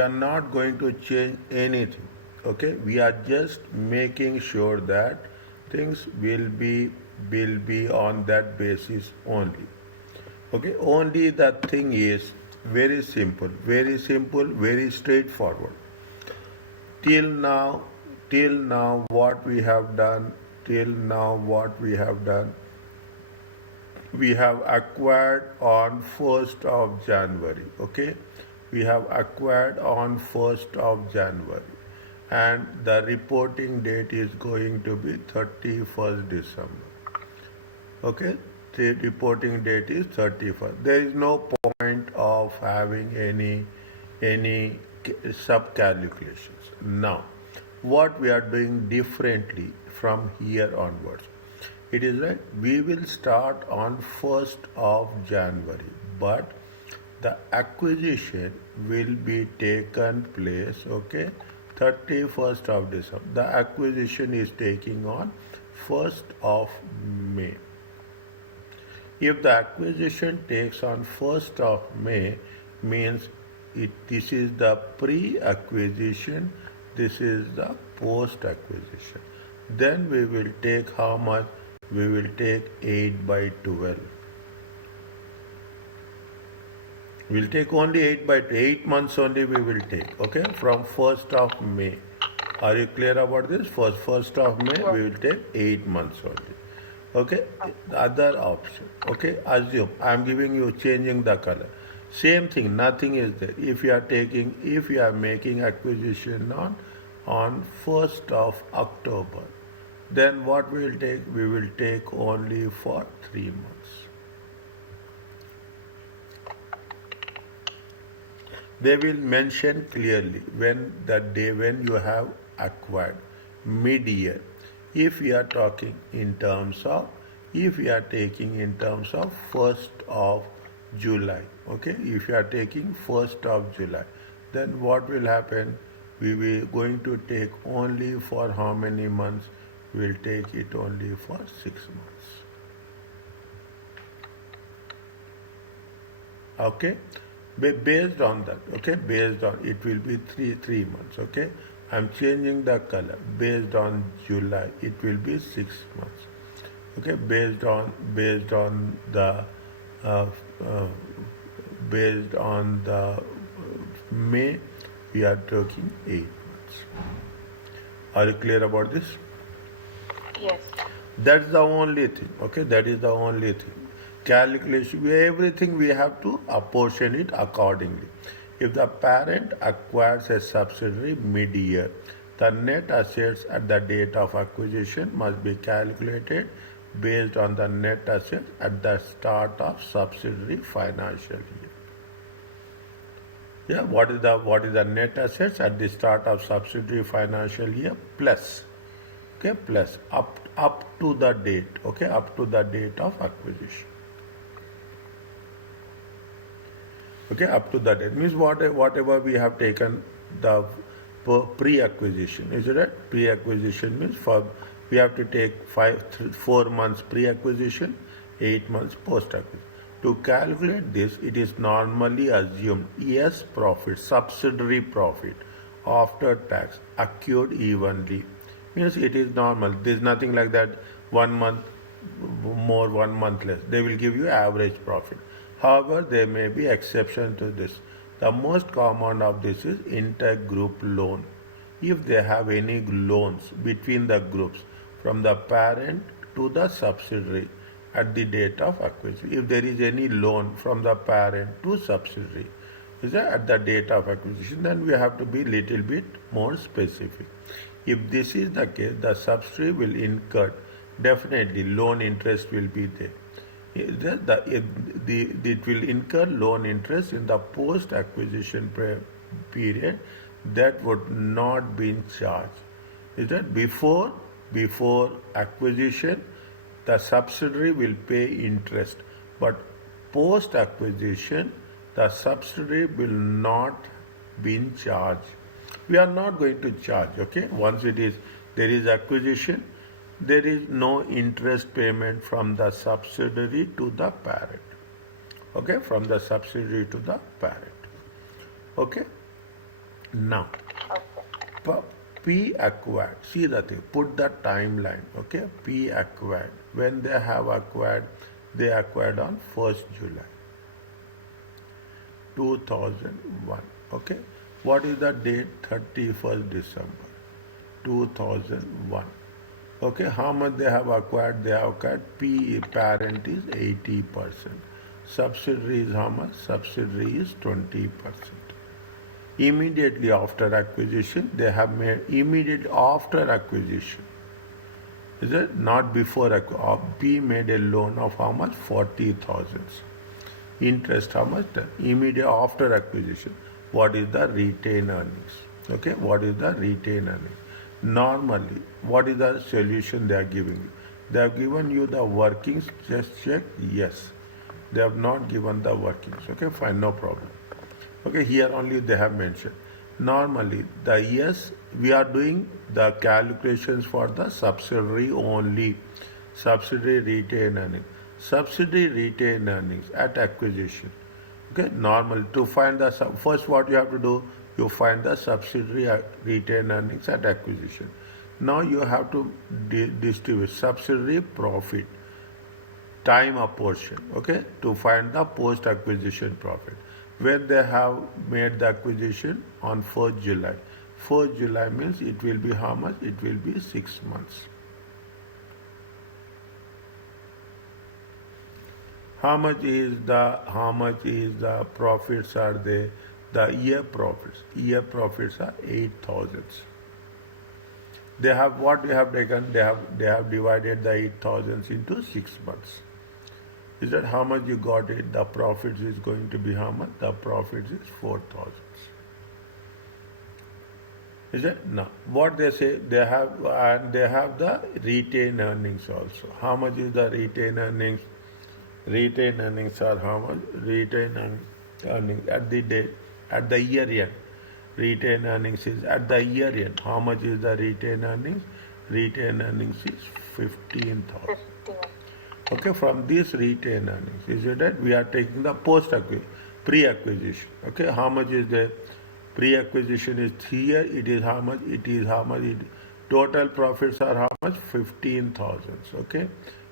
are not going to change anything. Okay, we are just making sure that things will be on that basis only. Okay, only the thing is very simple, very straightforward. Till now, till now, what we have done, till now, what we have done, we have acquired on 1st of January. Okay, we have acquired on 1st of January, and the reporting date is going to be 31st December. Okay, the reporting date is 31st. There is no point of having any sub calculations. Now, what we are doing differently from here onwards, it is like we will start on 1st of January, but the acquisition will be taken place, okay, 31st of December. The acquisition is taking on 1st of May. If the acquisition takes on 1st of May, means this is the pre-acquisition, this is the post-acquisition. Then we will take how much? We will take 8 by 12. We will take only 8 by 8 months only we will take, okay, from 1st of May. Are you clear about this? First of May, we will take 8 months only. Okay, the other option, okay, assume I am giving you changing the color. Same thing, nothing is there. If you are making acquisition on 1st of October, then what we will take? We will take only for 3 months. They will mention clearly when the day when you have acquired, mid-year. If we are talking in terms of, if we are taking in terms of 1st of July, okay, if you are taking 1st of July, then what will happen? We will going to take only for how many months? We will take it only for 6 months. Okay, based on that, okay, based on it will be three months. Okay, I'm changing the color. Based on July, it will be 6 months. Okay, based on the May, we are talking 8 months. Are you clear about this? Yes. That's the only thing. Okay, that is the only thing. Calculation, everything we have to apportion it accordingly. If the parent acquires a subsidiary mid-year, the net assets at the date of acquisition must be calculated based on the net assets at the start of subsidiary financial year. Yeah, what is the net assets at the start of subsidiary financial year plus, okay, plus up to the date, okay, up to the date of acquisition. Okay, up to the date means whatever we have taken the pre-acquisition. Is it right? Pre-acquisition means we have to take 4 months pre-acquisition, 8 months post-acquisition. To calculate this, it is normally assumed yes profit, subsidiary profit after tax accrued evenly. Means it is normal. There is nothing like that 1 month more, 1 month less. They will give you average profit. However, there may be exception to this. The most common of this is intergroup loan. If they have any loans between the groups from the parent to the subsidiary at the date of acquisition, if there is any loan from the parent to subsidiary at the date of acquisition, then we have to be little bit more specific. If this is the case, the subsidiary will incur, definitely loan interest will be there. It will incur loan interest in the post-acquisition period that would not be charged. Is that before acquisition, the subsidiary will pay interest, but post-acquisition, the subsidiary will not be charged. We are not going to charge. Okay, once there is acquisition, there is no interest payment from the subsidiary to the parent. Okay, from the subsidiary to the parent. Okay, Now, Okay. P acquired. See the thing. Put the timeline. Okay. P acquired. When they have acquired, they acquired on 1st July 2001. Okay. What is the date? 31st December 2001. Okay. How much they have acquired? They have acquired. P parent is 80%. Subsidiary is how much? Subsidiary is 20%. Immediately after acquisition, they have made immediately after acquisition. Is it not before? B made a loan of how much? 40,000. Interest how much? Immediate after acquisition. What is the retained earnings? Okay, what is the retained earnings? Normally, what is the solution they are giving you? They have given you the workings. Just check. Yes, they have not given the workings. Okay, fine, no problem. Okay, here only they have mentioned. Normally, the yes, we are doing the calculations for the subsidiary only, subsidiary retained earnings. Subsidiary retained earnings at acquisition. Okay, normal to find the first what you have to do, you find the subsidiary retained earnings at acquisition. Now you have to distribute subsidiary profit time apportion, okay, to find the post acquisition profit. When they have made the acquisition on 1st July. 1st July means it will be how much? It will be 6 months. How much is the profits are they? The year profits. Year profits are 8,000. They have what they have taken? They have divided the 8,000 into 6 months. Is that how much you got it? The profits is going to be how much? The profits is 4,000. Is that no? What they say they have, and they have the retained earnings also. How much is the retained earnings? Retained earnings are how much? Retained earnings at the date, at the year end. Retained earnings is at the year end. How much is the retained earnings? Retained earnings is 15,000. 15. Okay, from this retained earnings, is it that we are taking the pre-acquisition. Okay, how much is the pre-acquisition is here? It is how much? It is how much? Total profits are how much? 15,000. Okay,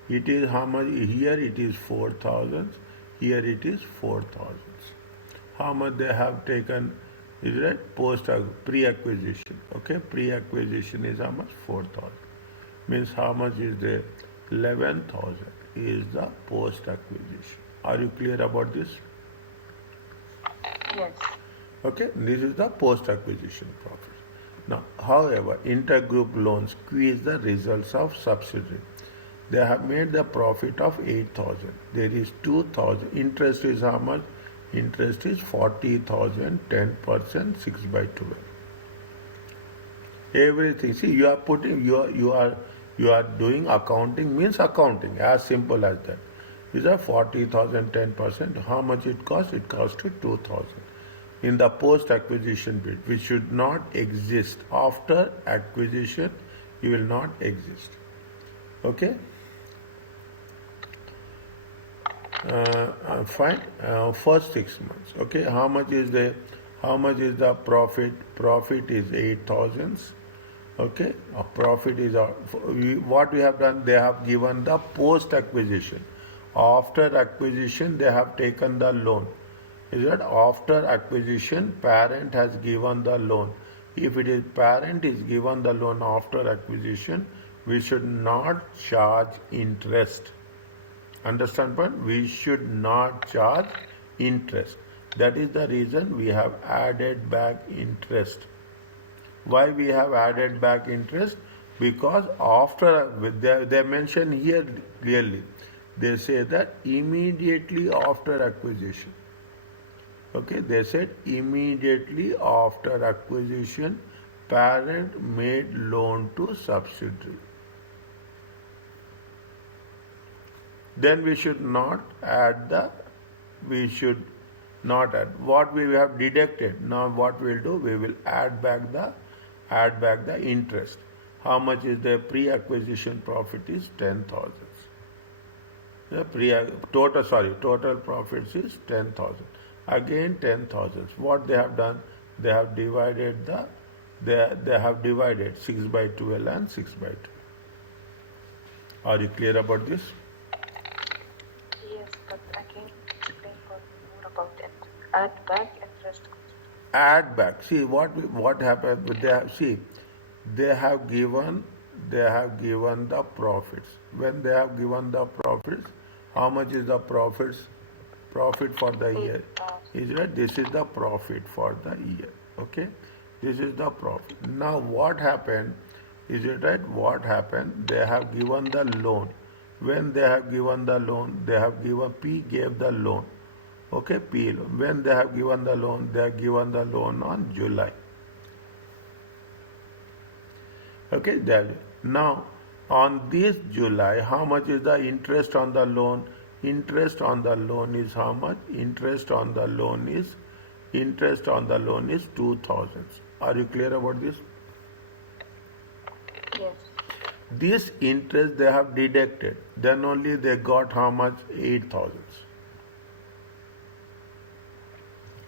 it is how much? Here it is 4,000. Here it is 4,000. How much they have taken? Is it pre-acquisition? Okay, pre-acquisition is how much? 4,000. Means how much is the 11,000 is the post acquisition. Are you clear about this? Yes. Okay, this is the post acquisition profit. Now, however, intergroup loans squeeze the results of subsidiary. They have made the profit of 8,000. There is 2,000. Interest is how much? Interest is 40,000, 10%, 6 by 12. Everything. See, you are putting, you are doing accounting, means accounting, as simple as that. These are 40,000, 10%. How much it costs? It costs to 2,000. In the post acquisition bit, which should not exist. After acquisition, you will not exist. Okay? Fine. First 6 months. Okay. How much is the profit? Profit is 8,000. Okay. Profit is what we have done. They have given the post acquisition. After acquisition, they have taken the loan. Is that after acquisition, parent has given the loan. If it is parent is given the loan after acquisition, we should not charge interest. Understand point? We should not charge interest. That is the reason we have added back interest. Why we have added back interest? Because after, they mention here clearly, they say that immediately after acquisition. Okay, they said immediately after acquisition, parent made loan to subsidiary. Then we should not add what we have deducted. Now what we will do, we will add back the interest. How much is the pre-acquisition profit is 10,000. The total profits is 10,000. Again 10,000. What they have done, They have divided they have divided 6 by 12 and 6 by 2. Are you clear about this? Yes, but again, explain for me more about it. Add back interest cost. Add back. See what happened. They have given the profits. When they have given the profits, how much is the profit for the year? 8,000. Is right? This is the profit for the year. Okay, this is the profit. Now what happened? Is it right? What happened? They have given the loan. When they have given the loan, they have given P gave the loan. Okay, P loan. When they have given the loan, they have given the loan on July. Okay, there. Now, on this July, how much is the interest on the loan? Interest on the loan is how much? Interest on the loan is 2,000. Are you clear about this? Yes. This interest they have deducted. Then only they got how much? 8,000.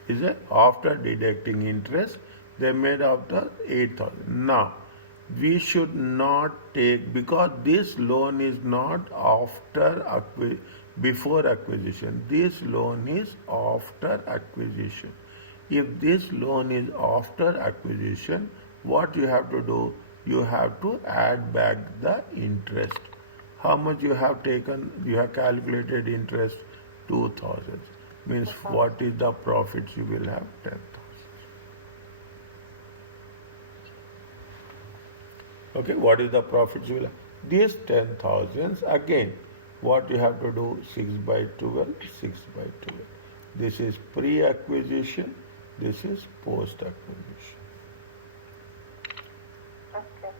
Is it? After deducting interest, they made out the 8,000. Now, we should not take, because this loan is not before acquisition. This loan is after acquisition. If this loan is after acquisition, what you have to do? You have to add back the interest. How much you have taken? You have calculated interest 2,000. Means what is the profits you will have? 10,000. Okay, what is the profits you will have? These 10,000 again. What you have to do? 6 by 12, 6 by 12. This is pre-acquisition. This is post-acquisition. Okay.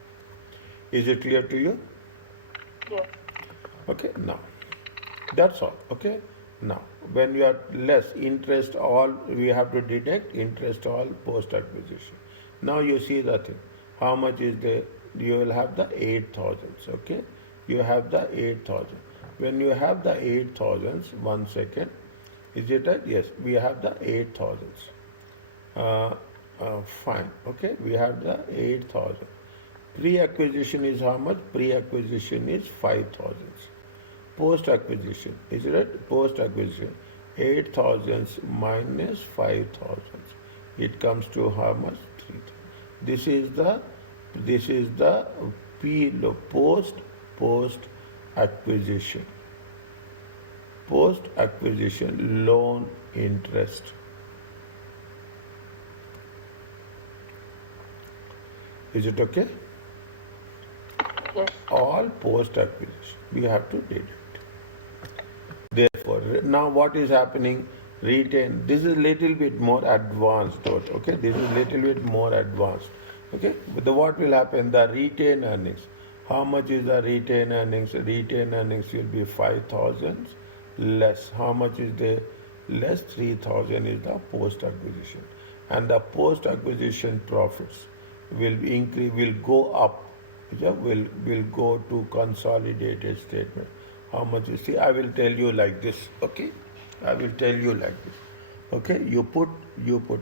Is it clear to you? Yes. Okay, now that's all. Okay, now when you are less interest all, we have to deduct interest all post acquisition. Now you see the thing. How much is there? You will have the 8,000. Okay, you have the 8,000. When you have the 8,000, 1 second, is it right? Yes, we have the 8,000. Fine. Okay, we have the 8,000. Pre-acquisition is how much? Pre-acquisition is 5,000. Post-acquisition, is it right? Post-acquisition, 8,000 minus 5,000. It comes to how much? 3,000. This is the post-acquisition. Post-acquisition loan interest. Is it okay? Yes. All post-acquisition. We have to deduct. Therefore, now what is happening? Retain. This is little bit more advanced. Okay, this is little bit more advanced. Okay, but what will happen? The retained earnings. How much is the retained earnings? Retained earnings will be 5,000 less. How much is there? Less 3,000 is the post-acquisition, and the post-acquisition profits will increase. Will go up. Will go to consolidated statement. How much you see? I will tell you like this. Okay, I will tell you like this. Okay, you put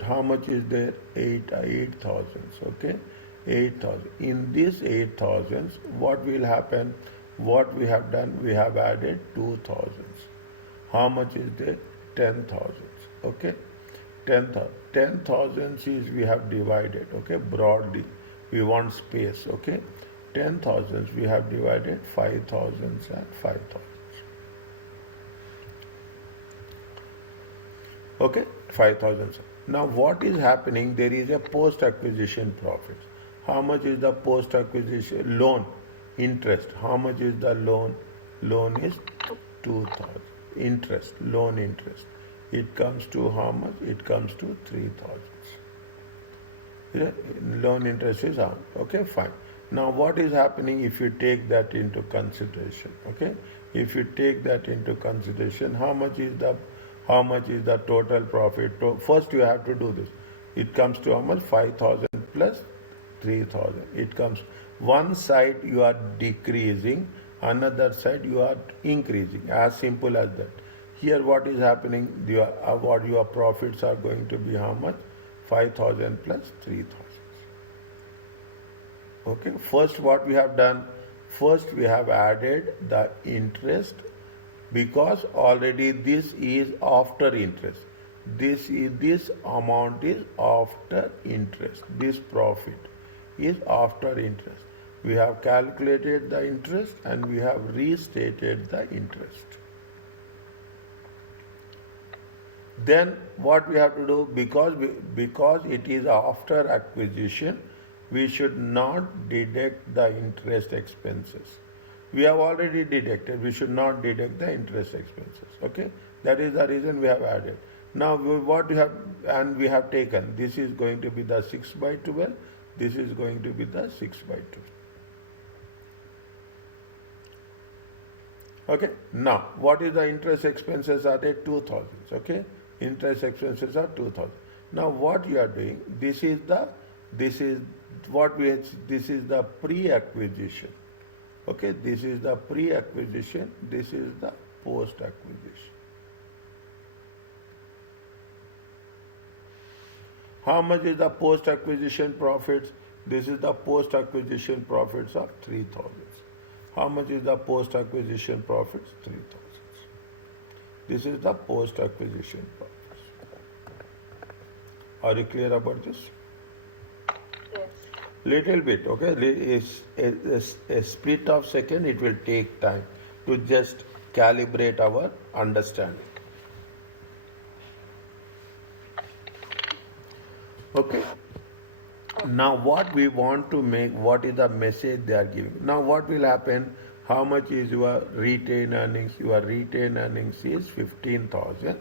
how much is there? 8,000. Okay, 8,000. In this 8,000, what will happen? What we have done? We have added 2,000. How much is there? 10,000. Okay, 10,000. 10,000 is we have divided. Okay, broadly. We want space. Okay. 10,000 we have divided 5,000 and 5,000. Okay, 5,000. Now what is happening? There is a post-acquisition profit. How much is the post-acquisition loan interest? How much is the loan? Loan is 2,000. Interest, loan interest. It comes to how much? It comes to 3,000. Loan interest is how? Okay, fine. Now what is happening if you take that into consideration? Okay, if you take that into consideration, how much is the total profit? First you have to do this. It comes to how much? 5,000 plus 3,000. It comes one side you are decreasing, another side you are increasing. As simple as that. Here what is happening? What your profits are going to be how much? 5,000 plus 3,000. Okay, first what we have done, first we have added the interest because already this is after interest. This amount is after interest. This profit is after interest. We have calculated the interest and we have restated the interest. Then what we have to do, because it is after acquisition, we should not deduct the interest expenses. We have already deducted, we should not deduct the interest expenses. Okay, that is the reason we have added. Now what we have, and we have taken, this is going to be the 6 by 12, this is going to be the 6 by 12. Okay, now what is the interest expenses are there? 2,000. Okay, interest expenses are 2,000. Now what you are doing, this is the pre-acquisition. Okay, this is the pre-acquisition, this is the post-acquisition. How much is the post-acquisition profits? This is the post-acquisition profits of 3,000. How much is the post-acquisition profits? 3,000. This is the post-acquisition profits. Are you clear about this? Yes. Little bit, okay? A split of second, it will take time to just calibrate our understanding. Okay? Now what we want to make, what is the message they are giving? Now what will happen? How much is your retained earnings? Your retained earnings is 15,000.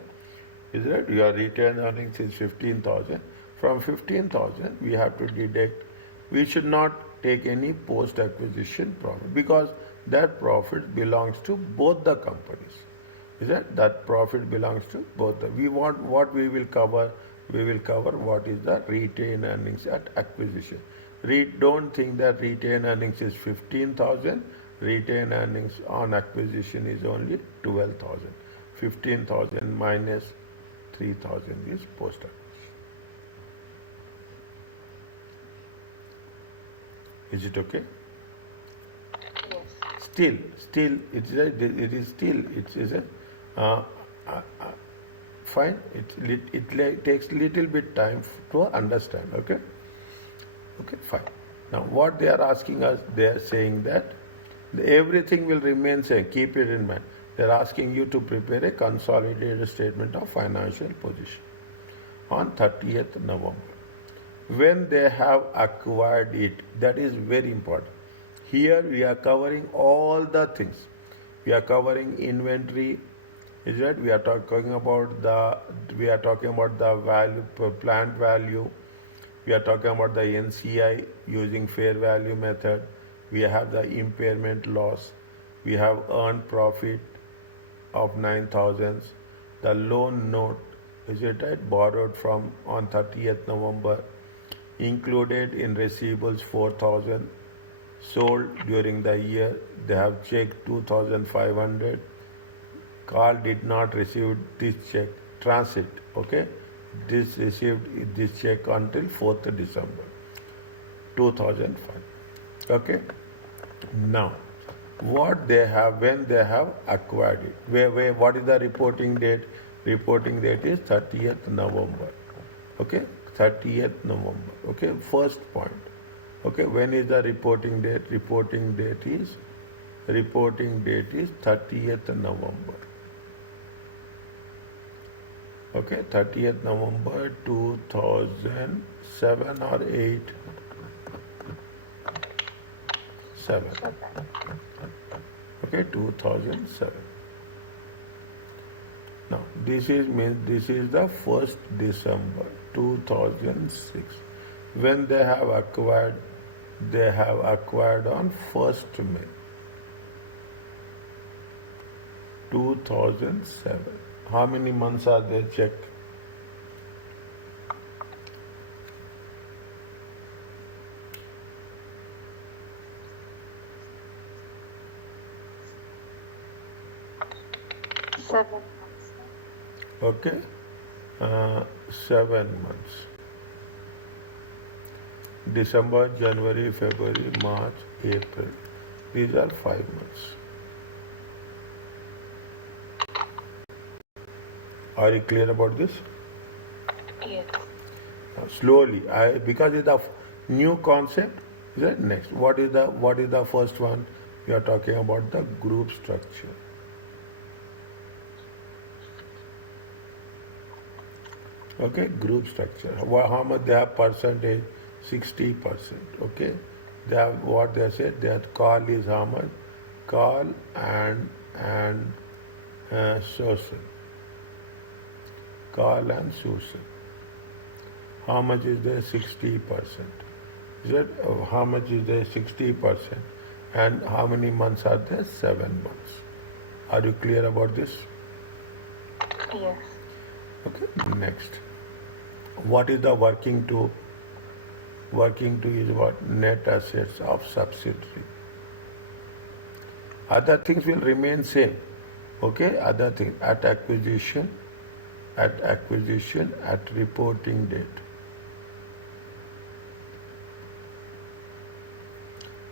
Is it? Your retained earnings is 15,000. From 15,000 we have to deduct. We should not take any post-acquisition profit because that profit belongs to both the companies. Is it? That profit belongs to both. We want what we will cover. We will cover what is the retained earnings at acquisition. Don't think that retained earnings is 15,000. Retained earnings on acquisition is only 12,000. 15,000 minus 3,000 is post-acquisition. Is it okay? Yes. Still, it is fine. It takes little bit time to understand. Okay. Okay, fine. Now, what they are asking us, they are saying that everything will remain same. Keep it in mind. They are asking you to prepare a consolidated statement of financial position on 30th November. When they have acquired it, that is very important. Here we are covering all the things. We are covering inventory. Is that we are talking about the value per plant value. We are talking about the NCI using fair value method. We have the impairment loss. We have earned profit of 9,000. The loan note, is it right? Borrowed from on 30th November. Included in receivables 4,000. Sold during the year. They have checked 2,500. Carl did not receive this check, transit, okay? This received this check until 4th December 2005, okay? Now, what they have, when they have acquired it, what is the reporting date? Reporting date is 30th November, okay? 30th November, okay? First point, okay? When is the reporting date? Reporting date is 30th November. Okay, 30th November 2007 or 8? 7. Okay, 2007. Now, this is the 1st December 2006. When they have acquired on 1st May 2007. How many months are they checked? Seven months. Okay, 7 months. December, January, February, March, April. These are 5 months. Are you clear about this? Yes. Slowly, because it's a new concept. Is that next? What is the first one? We are talking about the group structure. Okay, group structure. How much they have percentage? 60%. Okay, they have what they said. That call is how much? Call and social. Call and social. How much is there? 60%. Is that how much is there? 60%. And how many months are there? 7 months. Are you clear about this? Yes. Okay, next. What is the working to? Working to is what? Net assets of subsidiary. Other things will remain same. Okay, other things at acquisition, at reporting date.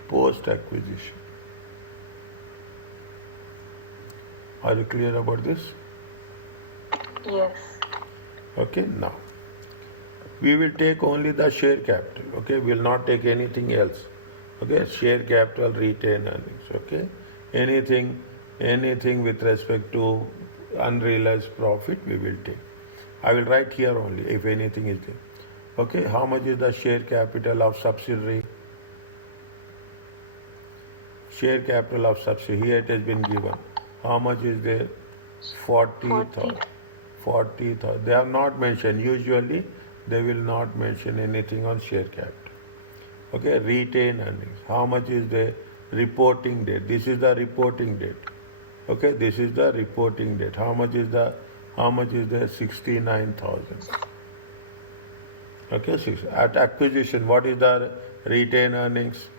Post acquisition. Are you clear about this? Yes. Okay, now we will take only the share capital. Okay, we will not take anything else. Okay, share capital, retained earnings. Okay, anything with respect to unrealized profit we will take. I will write here only if anything is there. Okay, how much is the share capital of subsidiary? Share capital of subsidiary, here it has been given. How much is there? 40,000. 40,000. They have not mentioned. Usually, they will not mention anything on share capital. Okay, retained earnings. How much is the reporting date? This is the reporting date. Okay, this is the reporting date. How much is the 69,000? Okay, at acquisition, what is the retained earnings?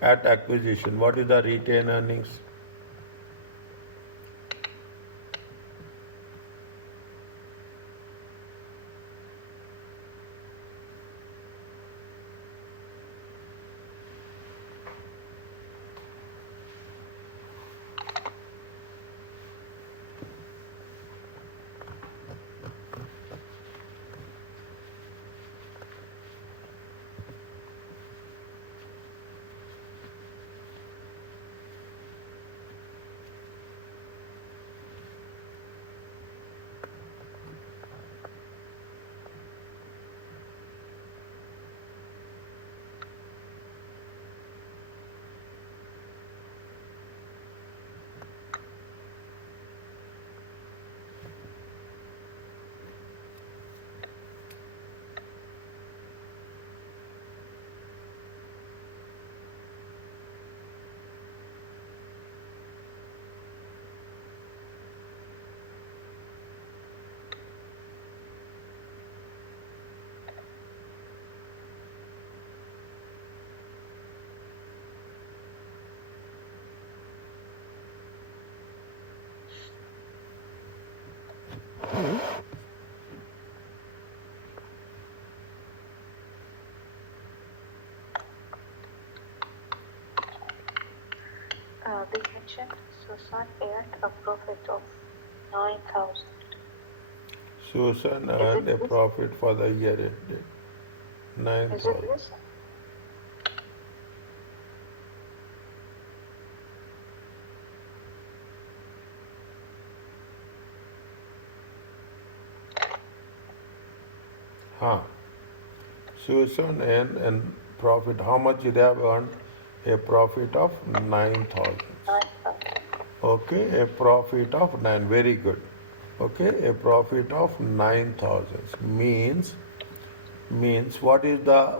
At acquisition, what is the retained earnings? They mentioned Susan earned a profit of 9,000. Susan Is earned it a this? profit for the year ended Is it 9,000. this? Huh. Susan and profit. How much did they have earned? A profit of 9,000. 9,000. Okay, a profit of 9. Very good. Okay, a profit of 9,000 means what is the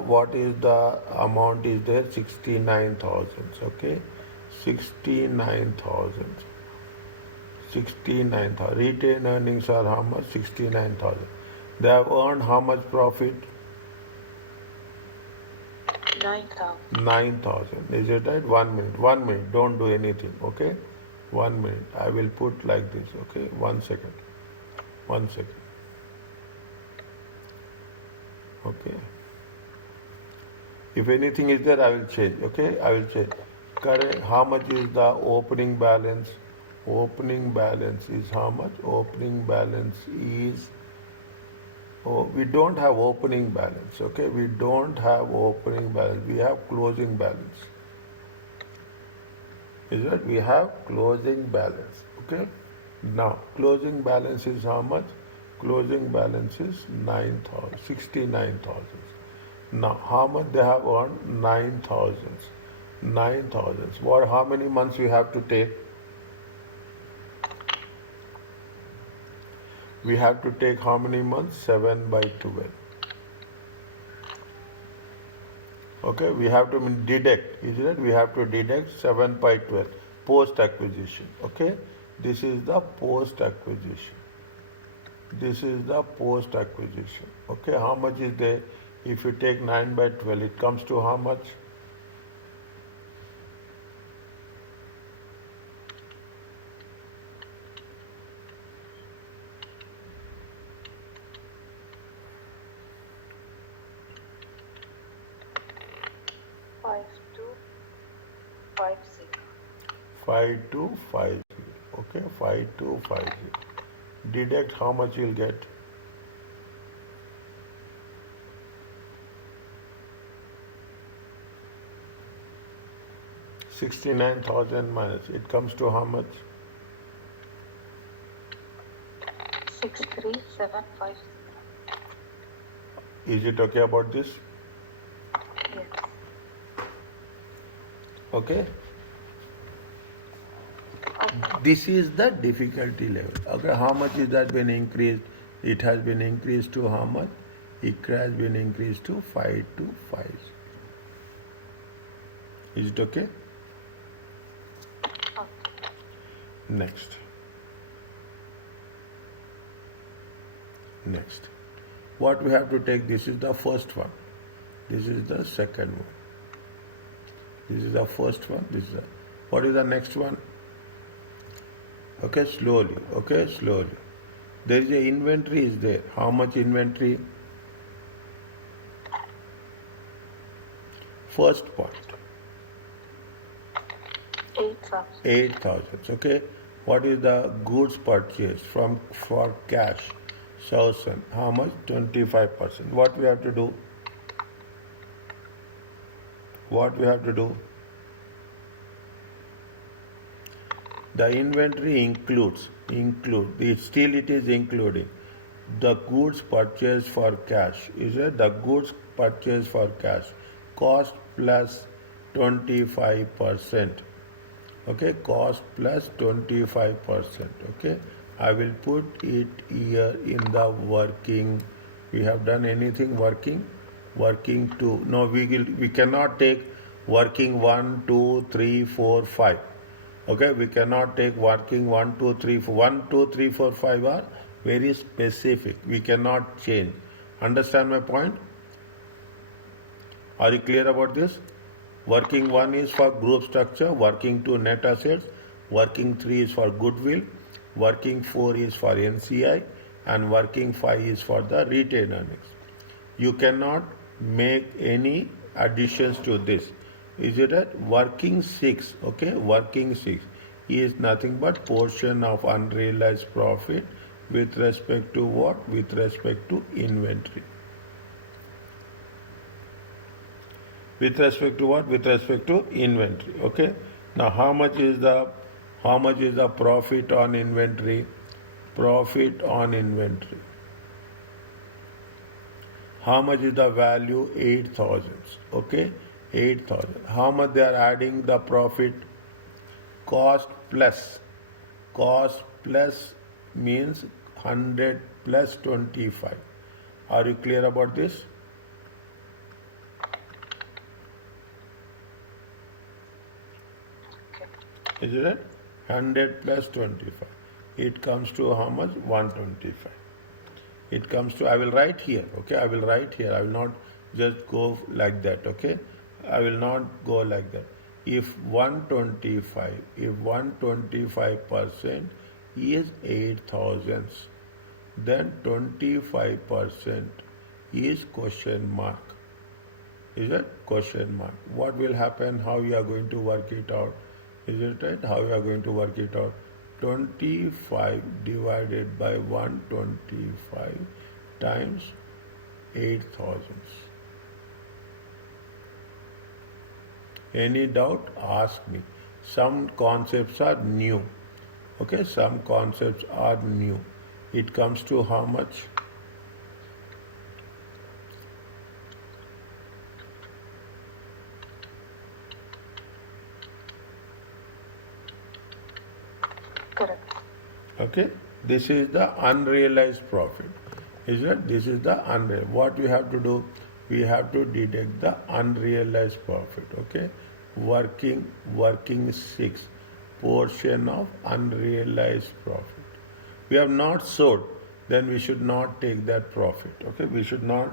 amount is there? 69,000. Okay, 69,000. 69,000. Retained earnings are how much? 69,000. They have earned how much profit? 9,000. 9,000. Is it right? 1 minute. 1 minute. Don't do anything. Okay? 1 minute. I will put like this. Okay? 1 second. 1 second. Okay. If anything is there, I will change. Okay, I will change. Current, how much is the opening balance? Opening balance is how much? Opening balance is, oh, we don't have opening balance. Okay, we don't have opening balance. We have closing balance. Is that we have closing balance? Okay. Now, closing balance is how much? Closing balance is 9,000, 69,000. Now, how much they have earned? 9,000. 9,000. What? How many months we have to take? We have to take how many months? 7 by 12. Okay, we have to deduct, is it? We have to deduct 7 by 12 post acquisition. Okay, this is the post acquisition. This is the post acquisition. Okay, how much is there? If you take 9 by 12, it comes to how much? Five two five zero. 5250. Okay, 5250. Deduct how much you'll get? $69,000 minus. It comes to how much? 63750. Is it okay about this? Yes. Okay. Okay. This is the difficulty level. Okay, how much is that been increased? It has been increased to how much? It has been increased to 5250. Is it okay? Okay. Next. Next. What we have to take? This is the first one. This is the second one. This is the first one. This is the, what is the next one? Okay, slowly. Okay, slowly. There is a inventory is there. How much inventory? First part. 8,000. 8,000. Okay. What is the goods purchased from for cash? 1,000. How much? 25%. What we have to do? What we have to do? The inventory includes still it is including the goods purchased for cash. Is it the goods purchased for cash? Cost plus 25%. Okay, cost plus 25%. Okay, I will put it here in the working. We have done anything working? Working 2. No, we cannot take working 1, 2, 3, 4, 5. Okay, we cannot take working 1, 2, 3, 4. 1, 2, 3, 4, 5 are very specific. We cannot change. Understand my point? Are you clear about this? Working 1 is for group structure, working 2 net assets, working 3 is for goodwill, working 4 is for NCI, and working 5 is for the retained earnings. You cannot make any additions to this. Is it a working 6? Okay, working 6 is nothing but portion of unrealized profit with respect to what? With respect to inventory. With respect to what? With respect to inventory. Okay. Now, how much is the profit on inventory? Profit on inventory. How much is the value? 8,000. Okay, 8,000. How much they are adding the profit? Cost plus. Cost plus means 100 plus 25. Are you clear about this? Is it 100 plus 25? It comes to how much? 125. It comes to, I will write here, okay? I will write here. I will not just go like that, okay? I will not go like that. If 125% is 8,000, then 25% is question mark. Is it question mark? What will happen? How you are going to work it out? Is it right? How you are going to work it out? 25 divided by 125 times 8,000. Any doubt? Ask me. Some concepts are new. Okay, some concepts are new. It comes to how much? Correct. Okay, this is the unrealized profit. Is it? This is the unrealized. What we have to do? We have to deduct the unrealized profit. Okay, working 6 portion of unrealized profit. We have not sold, then we should not take that profit. Okay, we should not.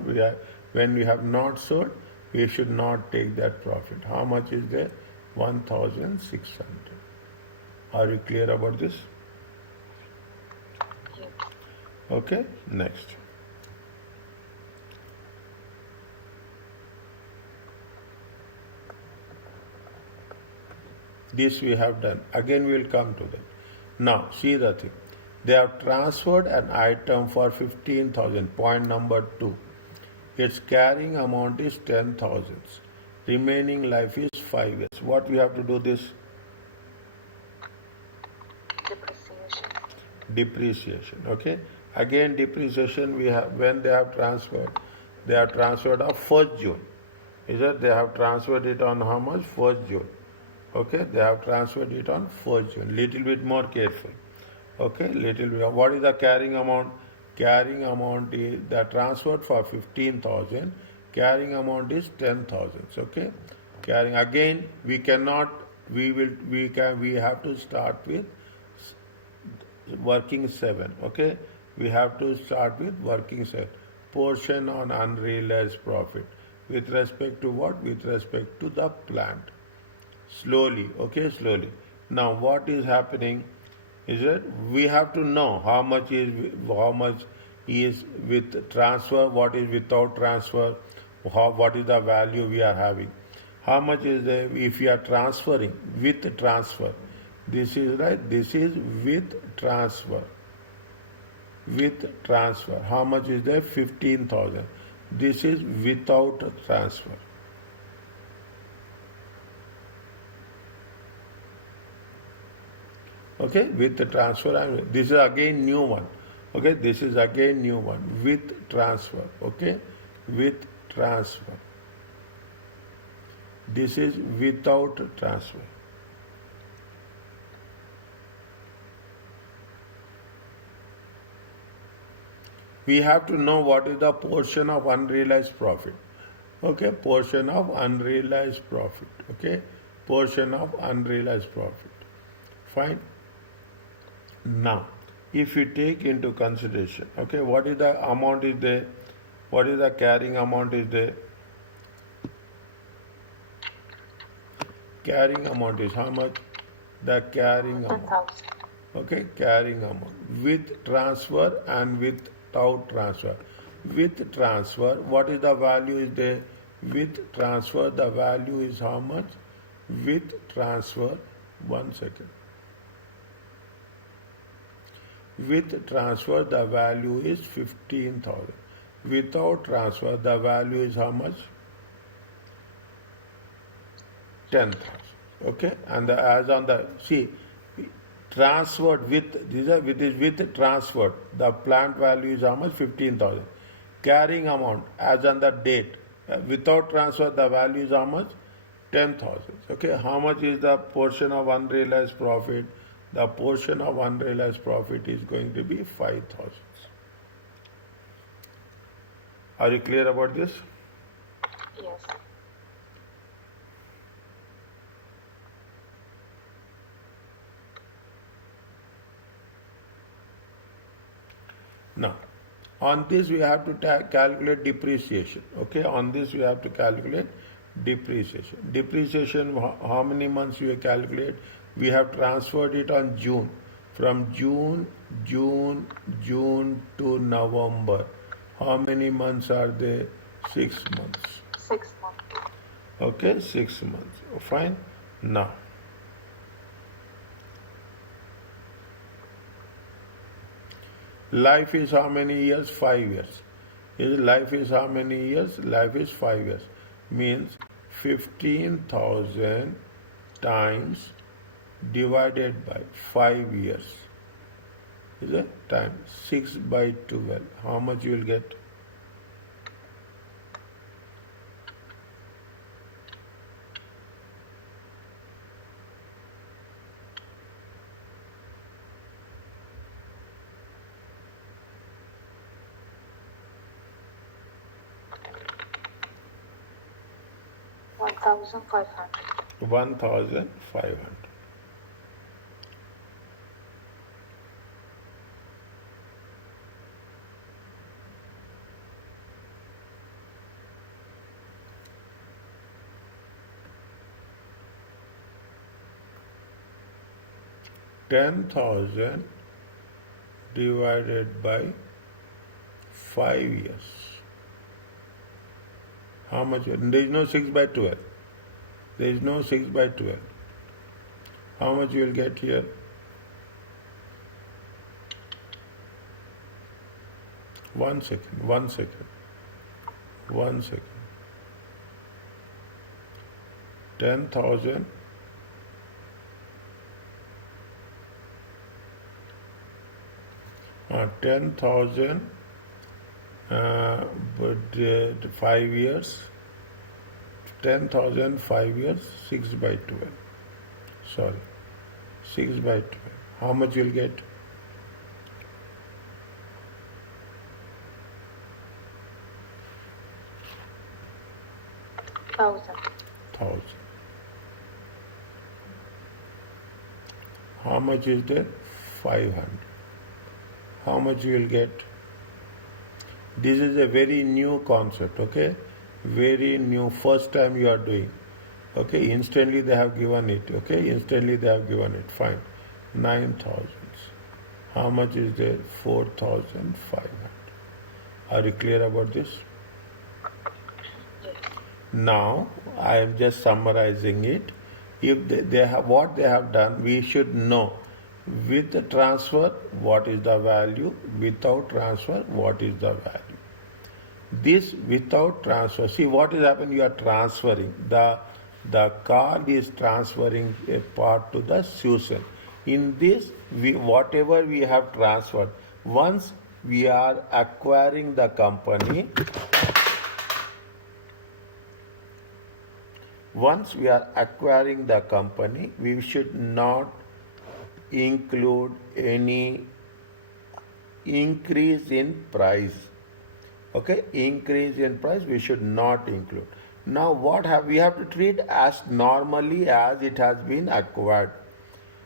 When we have not sold, we should not take that profit. How much is there? 1,600. Are you clear about this? Yes. Okay, next. This we have done. Again, we will come to that. Now, see the thing. They have transferred an item for 15,000. Point number 2. Its carrying amount is 10,000. Remaining life is 5 years. What we have to do this? Depreciation. Depreciation. Okay. Again, depreciation we have when they have transferred. They have transferred on 1st June. Is that they have transferred it on how much? 1st June. Okay, they have transferred it on 1st June. Little bit more careful. Okay, little bit. What is the carrying amount? Carrying amount is they are transferred for 15,000. Carrying amount is 10,000. Okay, carrying again we cannot. We have to start with working 7. Okay, we have to start with working 7. Portion on unrealized profit. With respect to what? With respect to the plant. Slowly, okay, slowly. Now, what is happening is that we have to know how much is with transfer, what is without transfer, what is the value we are having. How much is there if we are transferring with transfer? This is right. This is with transfer. With transfer, how much is there? 15,000. This is without transfer. Okay, with the transfer, and this is again new one. Okay, this is again new one with transfer. Okay, with transfer. This is without transfer. We have to know what is the portion of unrealized profit. Okay, portion of unrealized profit. Okay, portion of unrealized profit. Fine. Now, if you take into consideration, okay, what is the amount is there? What is the carrying amount is there? Carrying amount is how much? The carrying amount. 10,000. Okay, carrying amount. With transfer and without transfer. With transfer, what is the value is there? With transfer, the value is how much? With transfer, 1 second. With transfer, the value is 15,000. Without transfer, the value is how much? 10,000. Okay, and as on the transferred with transferred, the plant value is how much? 15,000. Carrying amount as on the date. Without transfer, the value is how much? 10,000. Okay, how much is the portion of unrealized profit? The portion of unrealized profit is going to be 5,000. Are you clear about this? Yes. Now, on this we have to calculate depreciation. Okay, on this we have to calculate depreciation. Depreciation, how many months we calculate? We have transferred it on June. From June to November. How many months are they? 6 months. 6 months. Okay, 6 months. Fine. Now, life is how many years? 5 years. Life is how many years? Life is 5 years. Means 15,000 times divided by 5 years. Is it? Times 6 by 12. How much you will get? 1,500. 1,500. $10,000 divided by 5 years. How much? There is no 6 by 12. There is no 6 by 12. How much you will get here? One second. 10,000 10,000 but 5 years. 10,000 5 years, 6 by 12. Sorry, 6 by 12. How much you'll get? 1,000. How much is there? 500. How much you will get? This is a very new concept, okay? Very new, first time you are doing. Okay, instantly they have given it, okay? Instantly they have given it, fine. 9,000. How much is there? 4,500. Are you clear about this? Yes. Now, I am just summarizing it. If they have what they have done, we should know with the transfer what is the value, without transfer what is the value. This without transfer, see what is happening, you are transferring. The card is transferring a part to the Susan. In this, whatever we have transferred, once we are acquiring the company, we should not include any increase in price. Okay, increase in price we should not include. Now we have to treat as normally as it has been acquired.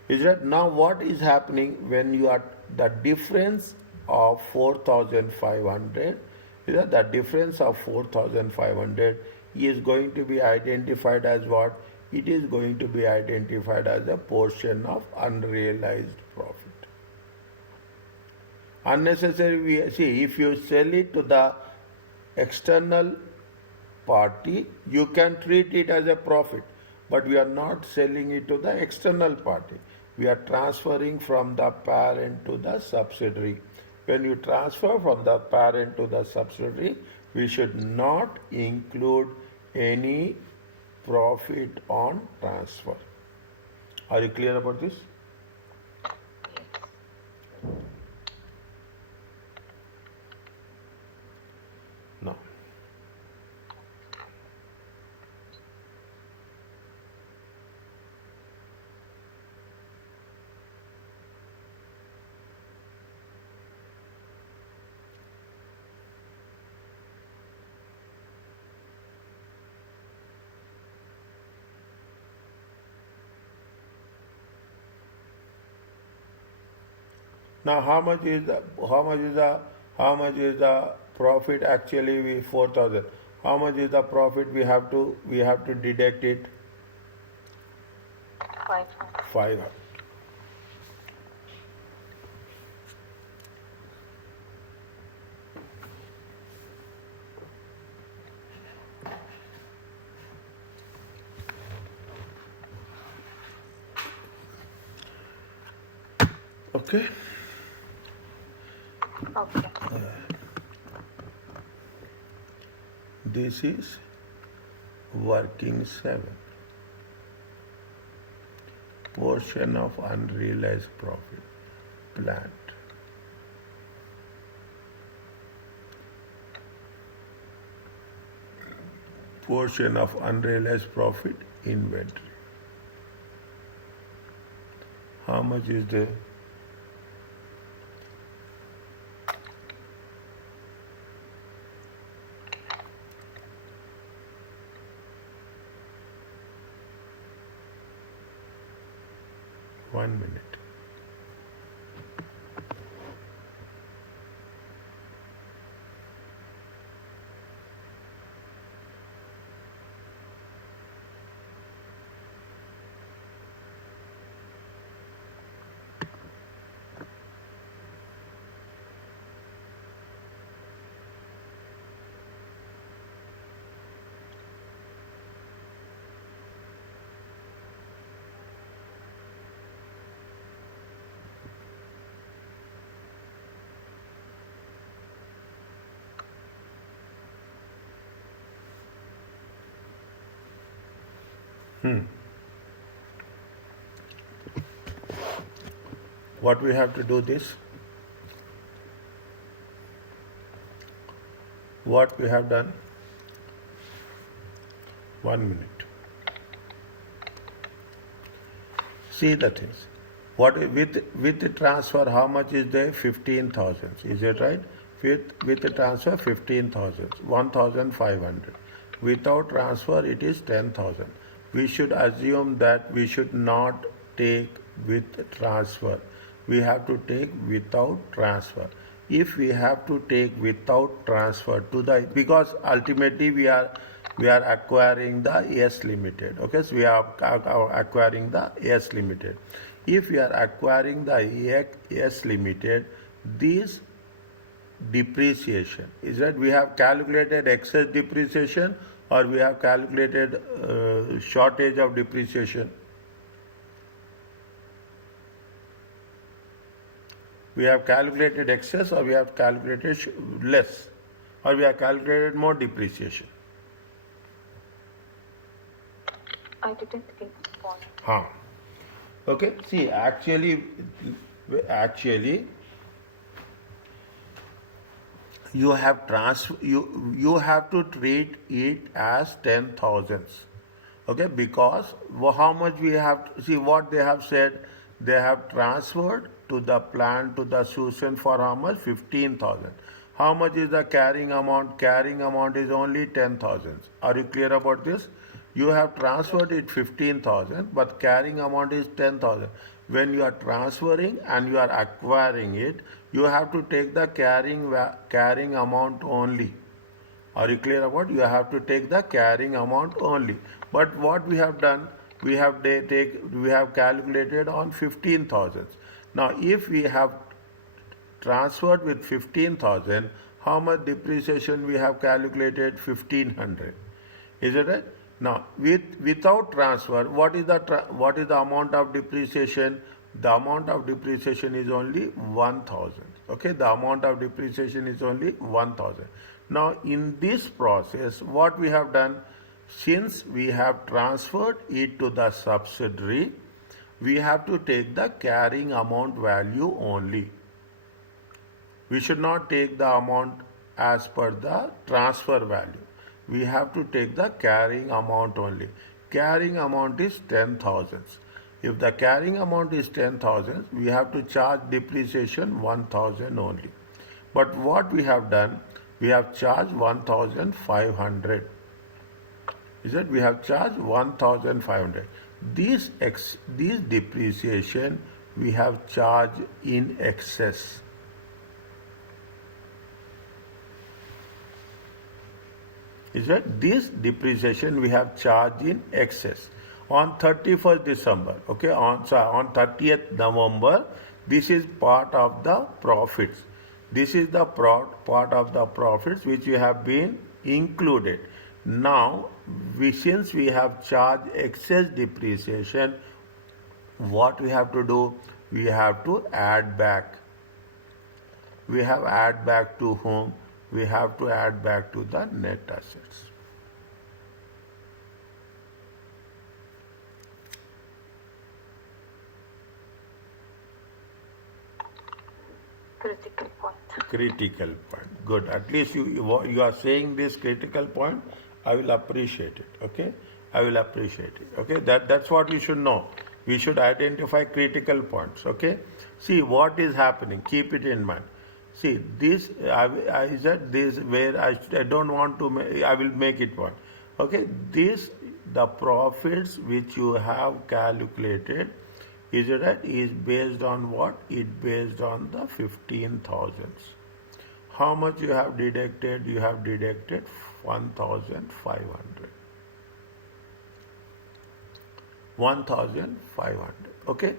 Is that now what is happening when you are the difference of 4,500? Is that the difference of 4,500 is going to be identified as what? It is going to be identified as a portion of unrealized profit. Unnecessary, see, if you sell it to the external party, you can treat it as a profit, but we are not selling it to the external party. We are transferring from the parent to the subsidiary. When you transfer from the parent to the subsidiary, we should not include any profit on transfer. Are you clear about this? No. Now, how much is the profit actually? 4,000. How much is the profit we have to deduct it? 500. 500. Okay. Okay. This is working 7. Portion of unrealized profit, plant. Portion of unrealized profit, inventory. How much is the one minute? What we have to do this? What we have done? 1 minute. See the things. What with the transfer? How much is there? 15,000. Is it right? With the transfer 15,000, 1,500. Without transfer it is 10,000. We should assume that we should not take with transfer. We have to take without transfer. If we have to take without transfer to the, because ultimately we are acquiring the S Limited. Okay, so we are acquiring the S Limited. If we are acquiring the S Limited, this depreciation is that we have calculated excess depreciation or we have calculated shortage of depreciation. We have calculated excess or we have calculated less or we have calculated more depreciation. I didn't get the point. Okay, see, actually you have you have to treat it as 10,000. Okay, because how much we have to, see what they have said, they have transferred to the plant, to the Susan for how much? 15,000. How much is the carrying amount? Carrying amount is only 10,000. Are you clear about this? You have transferred it 15,000, but carrying amount is 10,000. When you are transferring and you are acquiring it, you have to take the carrying amount only. Are you clear about? You have to take the carrying amount only. But what we have done, we have calculated on 15,000. Now, if we have transferred with 15,000, how much depreciation we have calculated? 1,500. Is it right? Now, without transfer, what is the amount of depreciation? The amount of depreciation is only 1,000. Okay, the amount of depreciation is only 1,000. Now, in this process, what we have done, since we have transferred it to the subsidiary, we have to take the carrying amount value only. We should not take the amount as per the transfer value. We have to take the carrying amount only. Carrying amount is 10,000. If the carrying amount is 10,000, we have to charge depreciation 1,000 only. But what we have done, we have charged 1,500. Is that we have charged 1,500. This depreciation we have charged in excess. Is that this depreciation we have charged in excess on 31st December. Okay, on 30th November, this is part of the profits. This is the part of the profits which we have been included. Now, since we have charged excess depreciation, what we have to do? we have to add back. We have add back to whom? We have to add back to the net assets. Critical point. Critical point. Good. At least you are saying this critical point. I will appreciate it. Okay. I will appreciate it. Okay. That's what we should know. We should identify critical points. Okay. See what is happening. Keep it in mind. See this. I said this where I don't want to. I will make it one. Okay. This the profits which you have calculated. Is it right? Is based on what? It based on the 15,000. How much you have deducted? You have deducted 1,500. 1,500. Okay?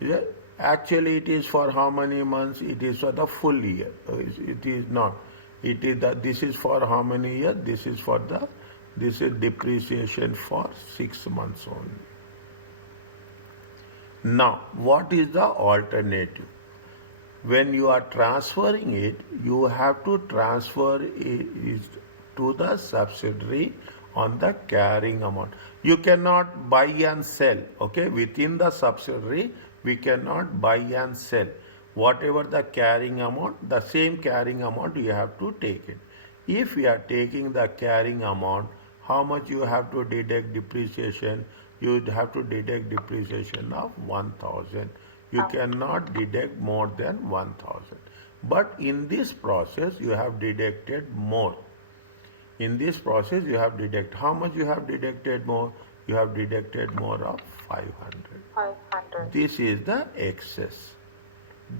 Yeah. Actually, it is for how many months? It is for the full year. It is not. It is that this is for how many years? This is depreciation for 6 months only. Now, what is the alternative? When you are transferring it, you have to transfer it to the subsidiary on the carrying amount. You cannot buy and sell. Okay, within the subsidiary, we cannot buy and sell. Whatever the carrying amount, the same carrying amount you have to take it. If we are taking the carrying amount, how much you have to deduct depreciation? You would have to deduct depreciation of 1,000. You cannot deduct more than 1,000. But in this process, you have deducted more. In this process, you have deducted. How much you have deducted more? You have deducted more of 500. 500. This is the excess.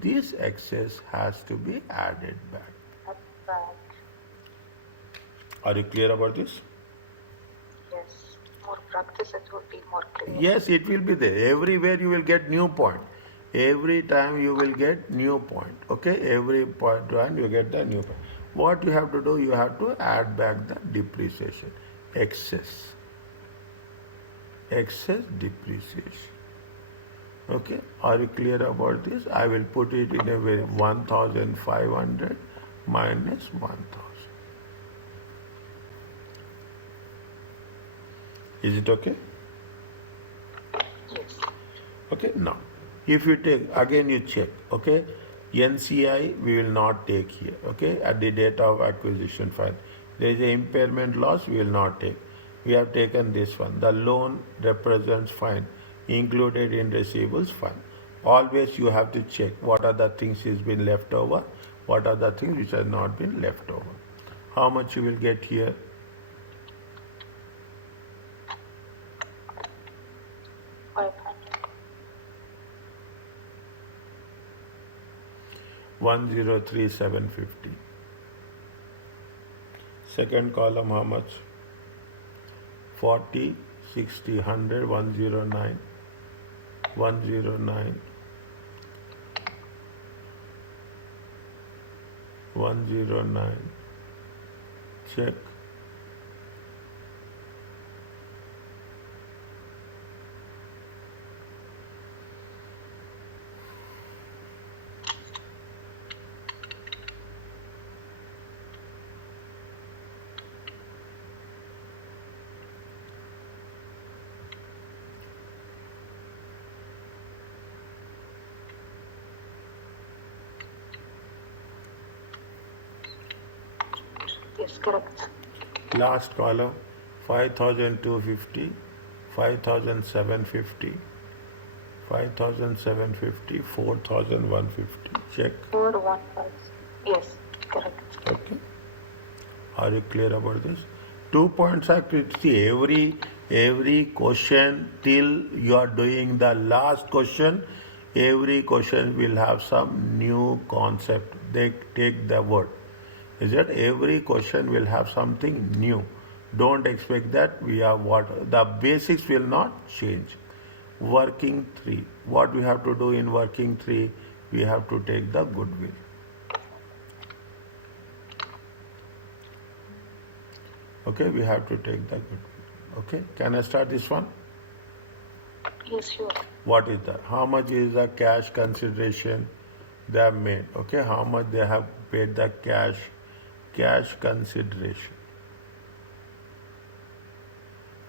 This excess has to be added back. Add back. Are you clear about this? Yes. More practice, it will be more clear. Yes, it will be there. Everywhere you will get new point. Every time you will get new point. Okay, every point one you get the new point. What you have to do? You have to add back the depreciation, excess depreciation. Okay, are you clear about this? I will put it in a way 1,500 minus 1,000. Is it okay? Yes. Okay, now if you take again, you check. Okay, NCI we will not take here. Okay, at the date of acquisition file, there is a impairment loss we will not take. We have taken this one. The loan represents fine included in receivables fund. Always you have to check what are the things is been left over, what are the things which have not been left over. How much you will get here? 103,750. Second column how much? 40, 60, 100, 109, 109, 109. Check. Yes, correct. Last column 5,250, 5,750, 5,750, 4,150. Check. 415. Yes, correct. Okay. Are you clear about this? 2 points are critical. See, every question till you are doing the last question, every question will have some new concept. They take the word. Is that every question will have something new. Don't expect that we have what the basics will not change. Working 3. What we have to do in working 3? We have to take the goodwill. Okay, we have to take the goodwill. Okay, can I start this one? Yes, sure. What is that? How much is the cash consideration they have made? Okay, how much they have paid the cash consideration.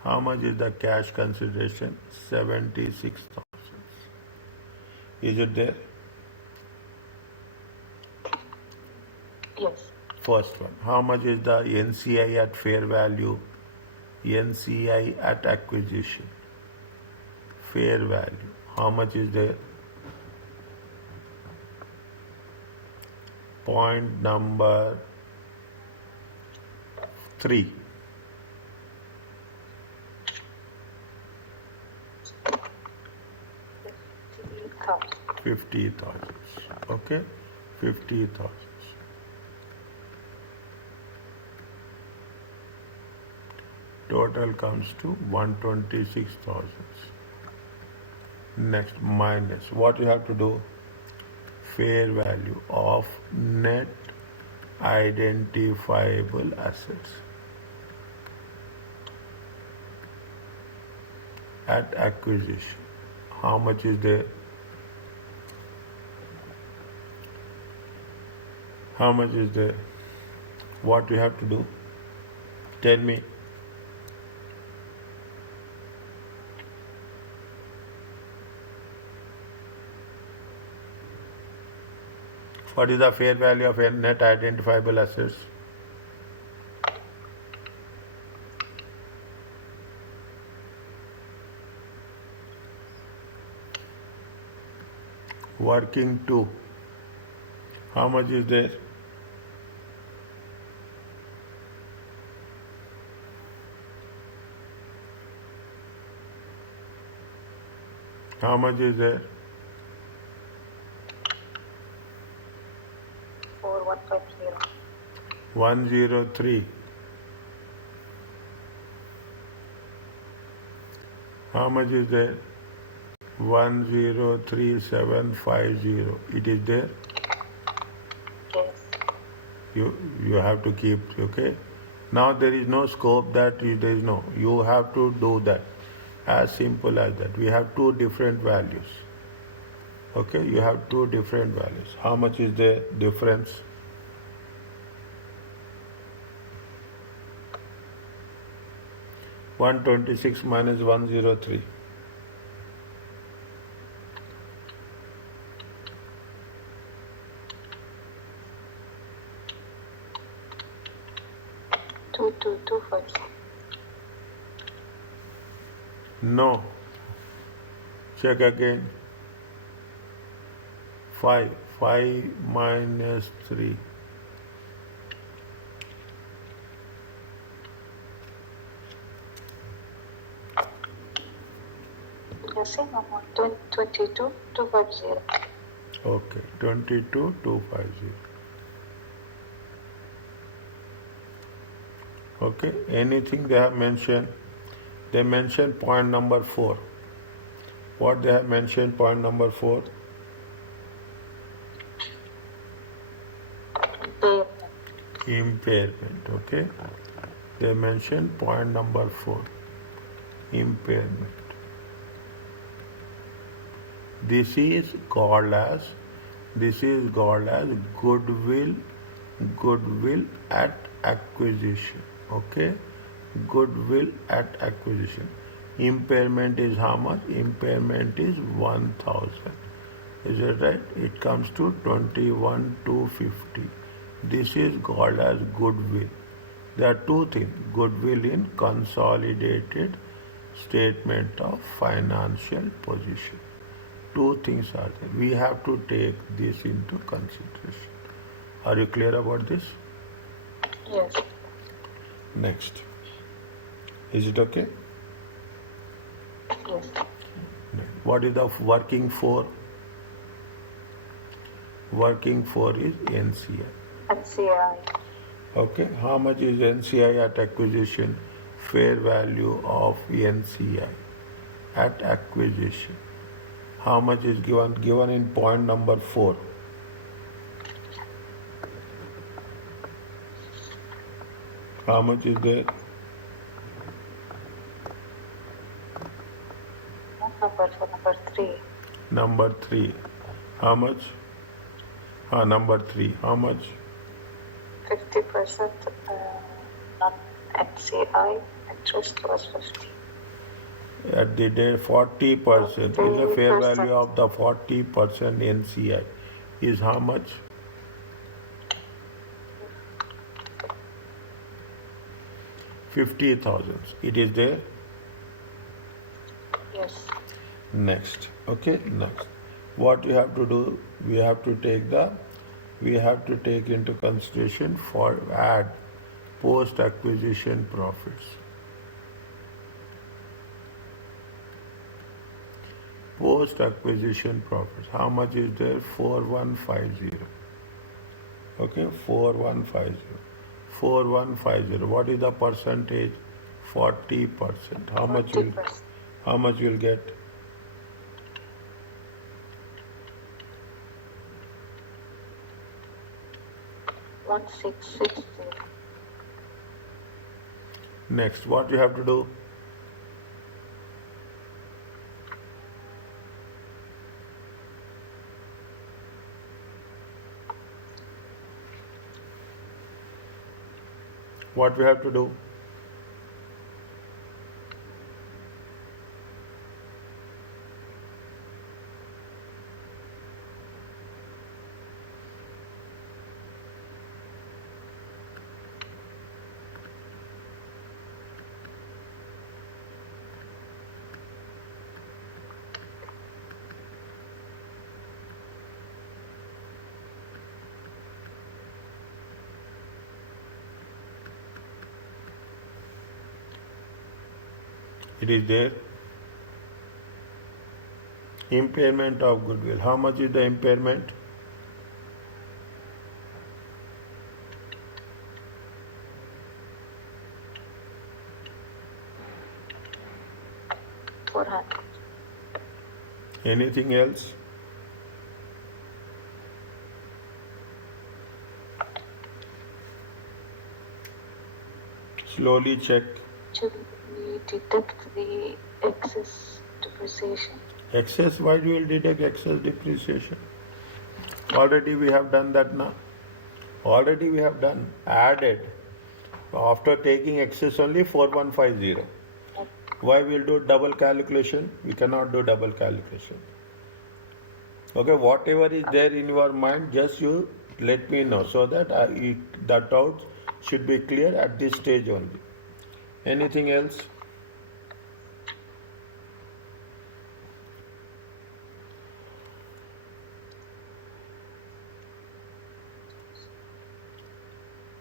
How much is the cash consideration? 76,000. Is it there? Yes. First one. How much is the NCI at fair value? NCI at acquisition. Fair value. How much is there? Point number 3. 50,000. 50,000. Okay? 50,000. Total comes to 126,000. Next, minus. What you have to do? Fair value of net identifiable assets at acquisition. How much is there? How much is there? What you have to do? Tell me. What is the fair value of net identifiable assets? Working 2. How much is there? How much is there? 4150. 103. How much is there? 103750. It is there. Yes. You have to keep, okay? Now there is no scope that there is no. You have to do that. As simple as that. We have two different values. Okay, you have two different values. How much is the difference? -126 minus 103. Two five. No. Check again. 5. 5 minus 3. The same amount. 22,250. Okay. 22,250. Okay. Anything they have mentioned? They mentioned point number 4. What they have mentioned point number 4? Impairment. Okay. They mentioned point number 4. Impairment. This is called as goodwill at acquisition. Okay. Goodwill at acquisition. Impairment is how much? Impairment is 1000. Is it right? It comes to 21,250. This is called as goodwill. There are two things. Goodwill in consolidated statement of financial position. Two things are there. We have to take this into consideration. Are you clear about this? Yes. Next. Is it okay? Yes. What is the working for? Working for is NCI. NCI. Okay. How much is NCI at acquisition? Fair value of NCI at acquisition. How much is given? Given in point number 4. How much is there? number for number 3. Number 3. How much? Number 3. How much? 50% non-NCI interest was 50. At the day 40% is the fair value of the 40% NCI is how much? 50,000. It is there. Yes. Next. Okay, next. What you have to do? We have to take into consideration for add post acquisition profits. Post acquisition profits. How much is there? 4150. Okay, 4150. 4150. What is the percentage? 40%. How much will 40%. how much you'll get? One 660. Next, what you have to do? What we have to do? It is there. Impairment of goodwill. How much is the impairment? $400. Anything else? Slowly check. Should we deduct the excess depreciation? Excess, why you will deduct excess depreciation? Already we have done that now. Already we have done, added. After taking excess only 4150. Why we will do double calculation? We cannot do double calculation. Okay, whatever is there in your mind, just you let me know so that the doubts should be clear at this stage only. Anything else?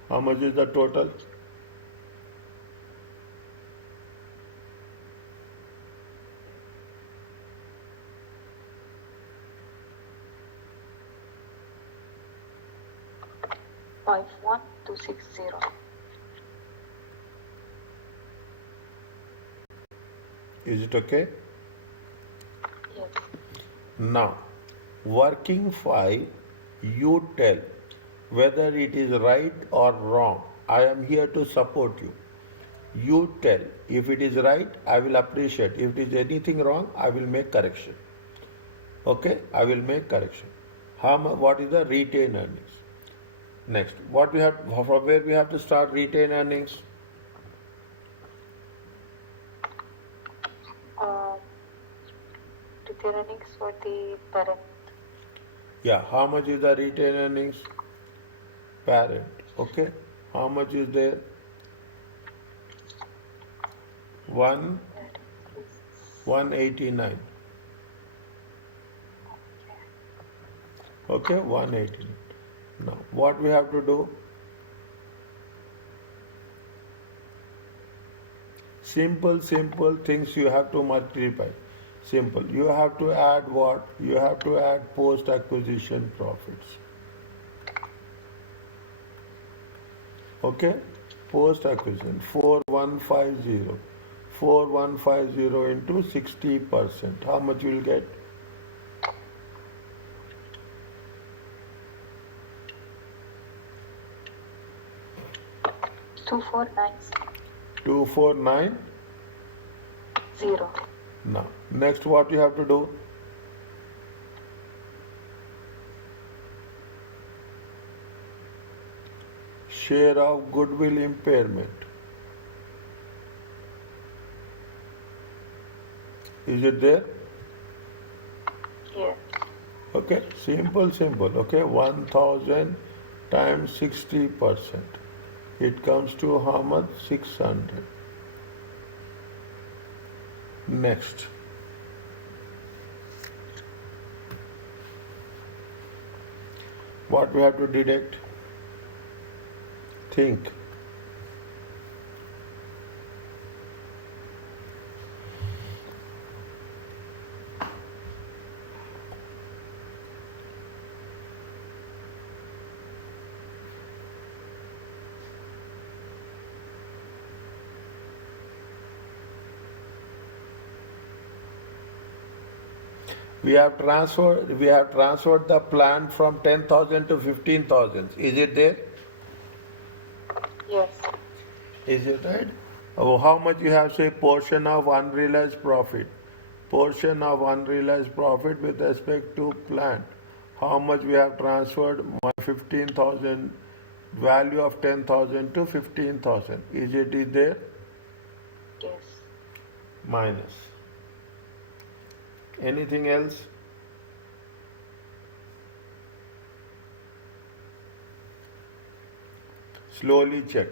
How much is the total? $51,260. Is it okay? Yes. Now, working file, you tell whether it is right or wrong. I am here to support you. You tell. If it is right, I will appreciate. If it is anything wrong, I will make correction. Okay, I will make correction. What is the retained earnings? Next, what we have, from where we have to start retained earnings? Retained earnings for the parent. Yeah, how much is the retained earnings? Parent. Okay, how much is there? 189. Okay, 189. Now, what we have to do? Simple things you have to multiply. Simple. You have to add what? You have to add post-acquisition profits. Okay? Post-acquisition. 4150. 4150 into 60%. How much you will get? $2,490. 2490. Now, next what you have to do? Share of goodwill impairment. Is it there? Yes. Okay, simple. Okay, 1000 times 60%. It comes to how much? 600. Next. What we have to deduct? Think. We have transferred the plan from 10,000 to 15,000. Is it there? Yes. Is it right? Oh, how much you have say portion of unrealized profit? Portion of unrealized profit with respect to plant. How much we have transferred? 15,000 value of 10,000 to 15,000. Is there? Yes. Minus. Anything else? Slowly check.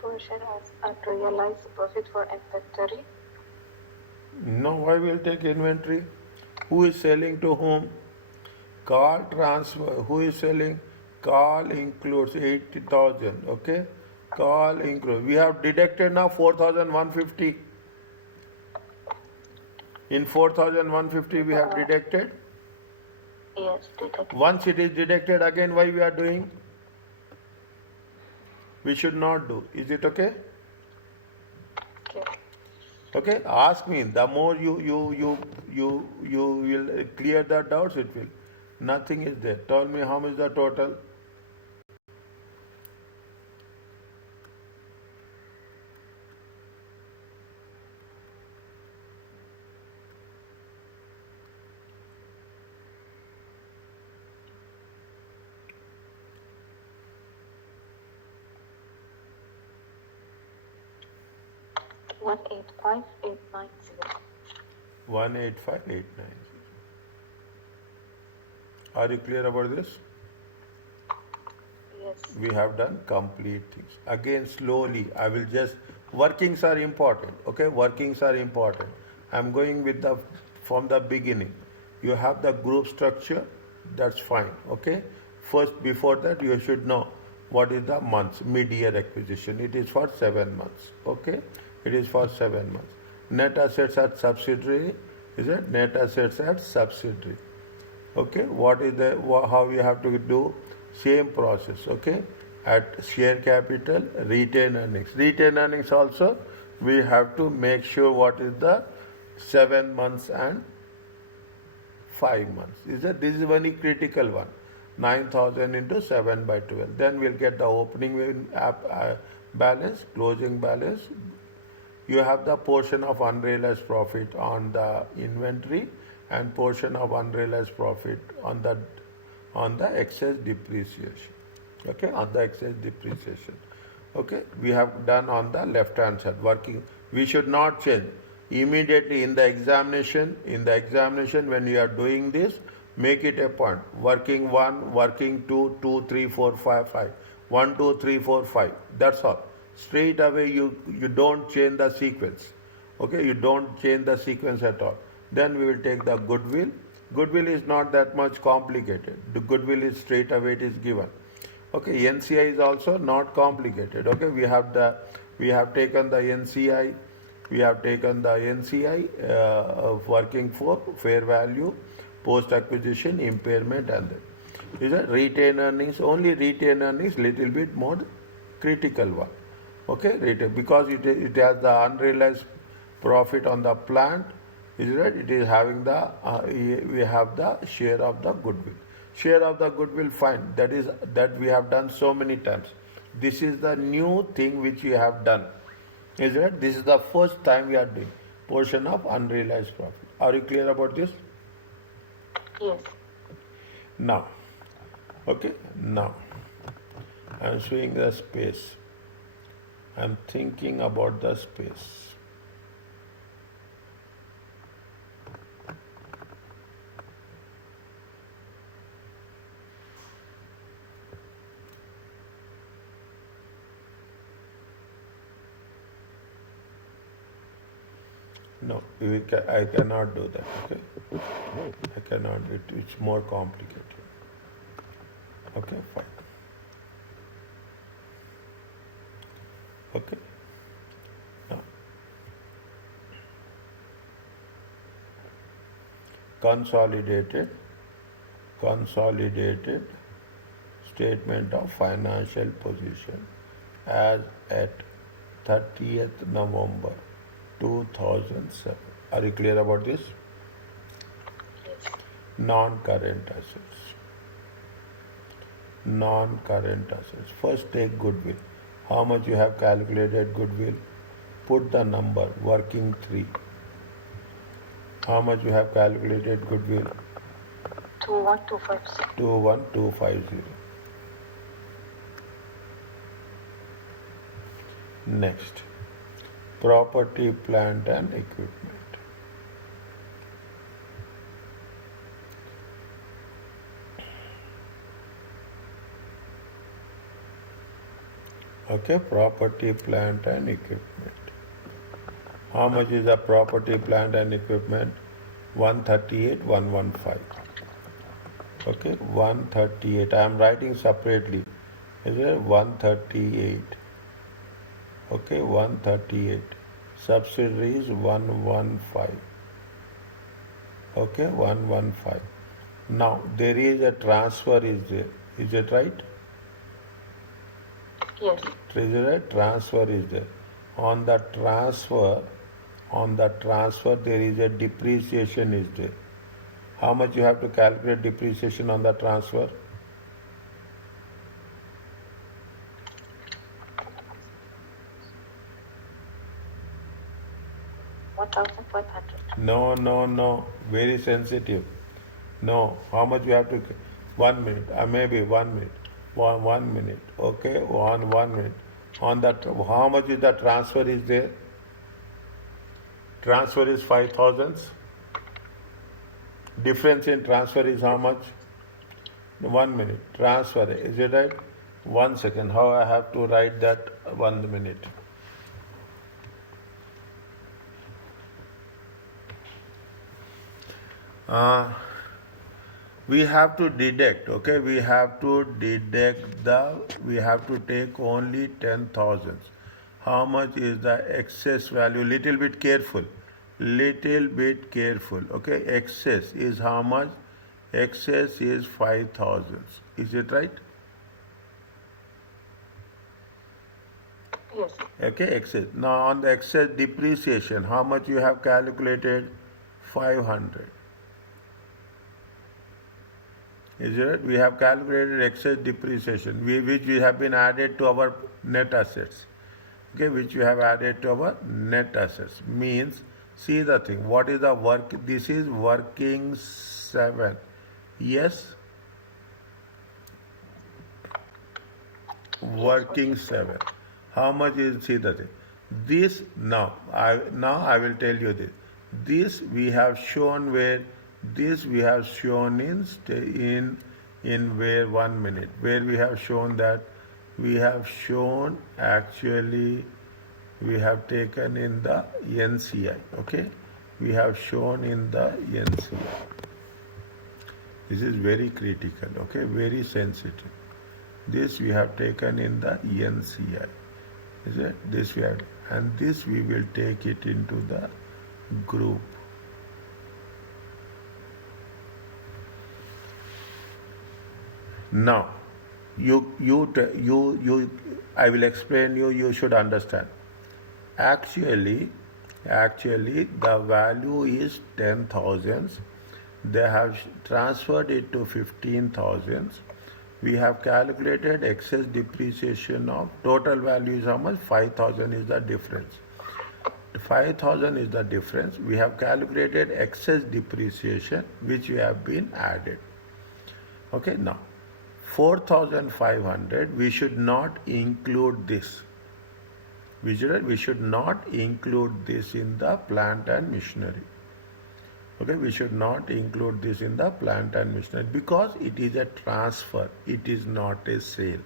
Portion of unrealized profit for inventory. No, why will take inventory? Who is selling to whom? Call transfer. Who is selling? Call includes 80,000. Okay? Call includes. We have deducted now 4,150. In 4,150 we have deducted. Yes, deduct. Once it is deducted, again why we are doing? We should not do. Is it okay? Okay. Okay? Ask me. The more you will clear the doubts, it will. Nothing is there. Tell me how much the total? One eight five eight nine zero. 185,890. Are you clear about this? Yes. We have done complete things. Again, slowly, I will just, workings are important, okay? Workings are important. I'm going with from the beginning. You have the group structure, that's fine, okay? First, before that, you should know what is the months, mid-year acquisition. It is for 7 months, okay? It is for 7 months. Net assets at subsidiary, is it? Net assets at subsidiary. Okay, what is how you have to do? Same process, okay? At share capital, retained earnings also, we have to make sure what is the 7 months and 5 months. This is very critical one. 9,000 into 7 by 12. Then we'll get the opening balance, closing balance. You have the portion of unrealized profit on the inventory and portion of unrealized profit on the excess depreciation. Okay, on the excess depreciation. Okay, we have done on the left hand side working. We should not change immediately in the examination. When you are doing this, make it a point. Working 1, working 2, 2, 3, 4, 5, 5. 1, 2, 3, 4, 5. That's all. Straight away you don't change the sequence. Okay, you don't change the sequence at all. Then we will take the goodwill. Goodwill is not that much complicated. The goodwill is straight away it is given. Okay, NCI is also not complicated. Okay, we have taken the NCI. We have taken the NCI working for fair value, post acquisition, impairment, and then Is it retained earnings? Only retained earnings, little bit more critical one. Okay, retained because it has the unrealized profit on the plant. Is it right? It is having the we have the share of the goodwill. Share of the goodwill, fine. That we have done so many times. This is the new thing which we have done. Is it right? This is the first time we are doing portion of unrealized profit. Are you clear about this? Yes. Now, okay, now I am showing the space. I am thinking about the space. No, I cannot do that, okay? I cannot, it's more complicated. Okay, fine. Okay, now, consolidated statement of financial position as at 30th November 2007. Are you clear about this? Yes. Non-current assets. Non-current assets. First take goodwill. How much you have calculated goodwill? Put the number, working 3. How much you have calculated goodwill? 21250. 21250. Next, property, plant and equipment. Okay, property, plant and equipment. How much is the property, plant and equipment? 138,115. Okay, 138. I am writing separately. Is it 138? Okay, 138. Subsidiaries 115. Okay, 115. Now there is a transfer is there. Is it right? Yes. Treasurer transfer is there. On the transfer there is a depreciation is there. How much you have to calculate depreciation on the transfer? $1,500. No. Very sensitive. No. How much you have to? 1 minute. Maybe 1 minute. 1 minute. Okay. 1 minute. On that, how much is the transfer is there? Transfer is 5,000. Difference in transfer is how much? 1 minute. Transfer. Is it right? 1 second. How I have to write that? 1 minute. We have to deduct, okay? We have to take only 10,000. How much is the excess value? Little bit careful, okay? Excess is how much? Excess is 5,000. Is it right? Yes. Okay, excess. Now on the excess depreciation, how much you have calculated? 500. Is it right? We have calculated excess depreciation, which we have been added to our net assets. Okay, which we have added to our net assets. Means, see the thing. What is the work? This is working 7. Yes? Working 7. How much is, see the thing. This, now I will tell you this. This we have shown where? This we have shown in where? 1 minute. Where we have shown that? We have shown actually, we have taken in the NCI. Okay? We have shown in the NCI. This is very critical. Okay? Very sensitive. This we have taken in the NCI. Is it? This we have, and this we will take it into the group. Now, I will explain you. You should understand. Actually, the value is 10,000. They have transferred it to 15,000. We have calculated excess depreciation of total value is how much? 5,000 is the difference. 5,000 is the difference. We have calculated excess depreciation which we have been added. Okay, now 4,500 we should not include this. We should not include this in the plant and machinery. Okay, we should not include this in the plant and machinery because it is a transfer, it is not a sale.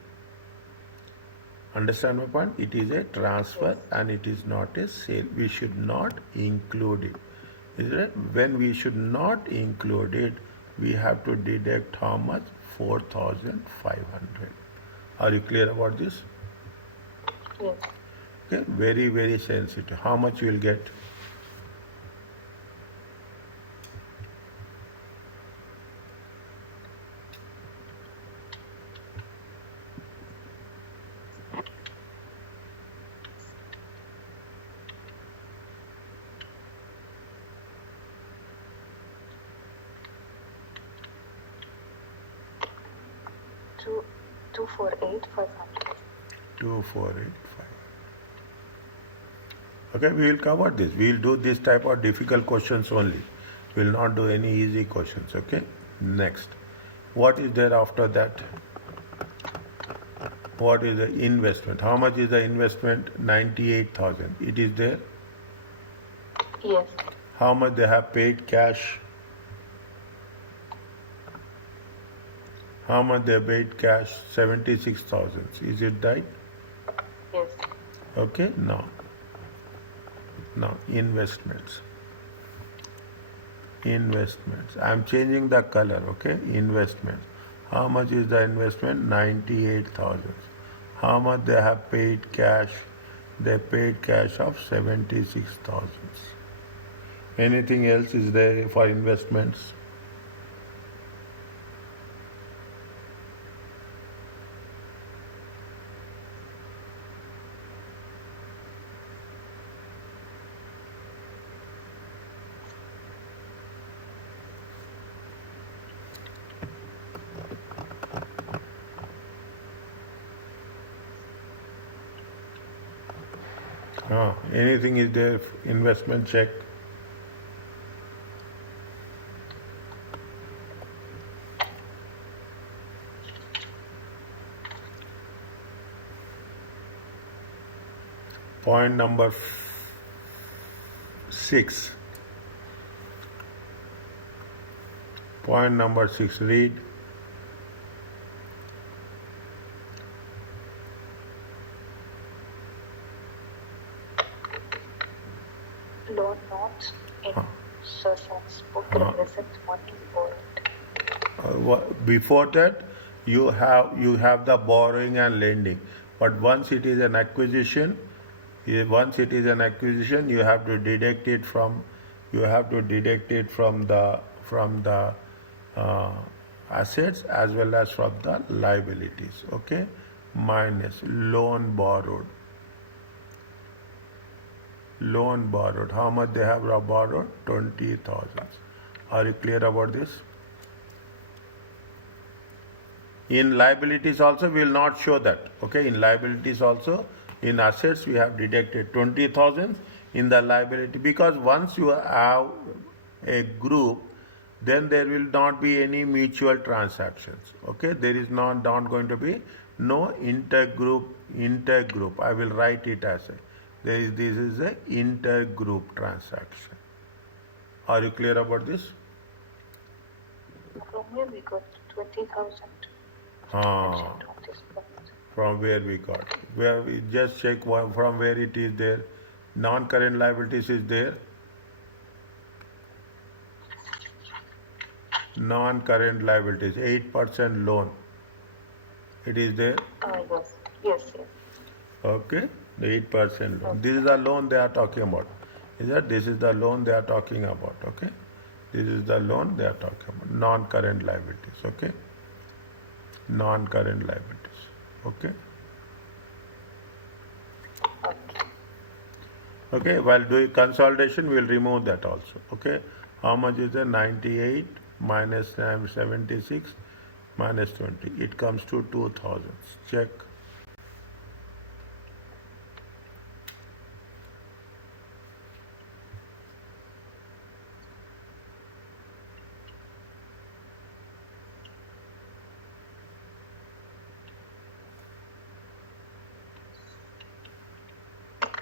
Understand my point? It is a transfer and it is not a sale. We should not include it. Is it? When we should not include it, we have to deduct how much? 4,500. Are you clear about this? Yes. Okay, very, very sensitive. How much you will get? Two, 248,500. 2,485. Okay, we will cover this. We will do this type of difficult questions only. We will not do any easy questions. Okay. Next, what is there after that? What is the investment? How much is the investment? 98,000. It is there. Yes. How much they have paid cash? How much they paid cash? 76,000. Is it right? Yes. Okay. Now investments. I am changing the color. Okay. Investments. How much is the investment? 98,000. How much they have paid cash? They paid cash of 76,000. Anything else is there for investments? Anything is there? Investment check. Point number 6. Point number 6. Read. Loan notes in Susan's book represent money borrowed. Before that, you have the borrowing and lending. But once it is an acquisition, you have to deduct it from the assets as well as from the liabilities. Okay, minus loan borrowed. How much they have borrowed? 20,000. Are you clear about this? In liabilities also we will not show that. Okay, in liabilities also, in assets we have deducted 20,000 in the liability, because once you have a group, then there will not be any mutual transactions. Okay, there is not going to be no intergroup. I will write it as this is a intergroup transaction. Are you clear about this? From where we got 20,000? From where we got? Where we just check from where it is there. Non-current liabilities is there. Non-current liabilities, 8% loan. It is there. Yes. Okay, the 8% loan. This is the loan they are talking about. This is the loan they are talking about. Okay, this is the loan they are talking about. Non-current liabilities. Okay. non-current liabilities. Okay. Okay. Okay, while doing consolidation, we'll remove that also. Okay, how much is the 98 minus 76 minus 20? It comes to 2000. Check.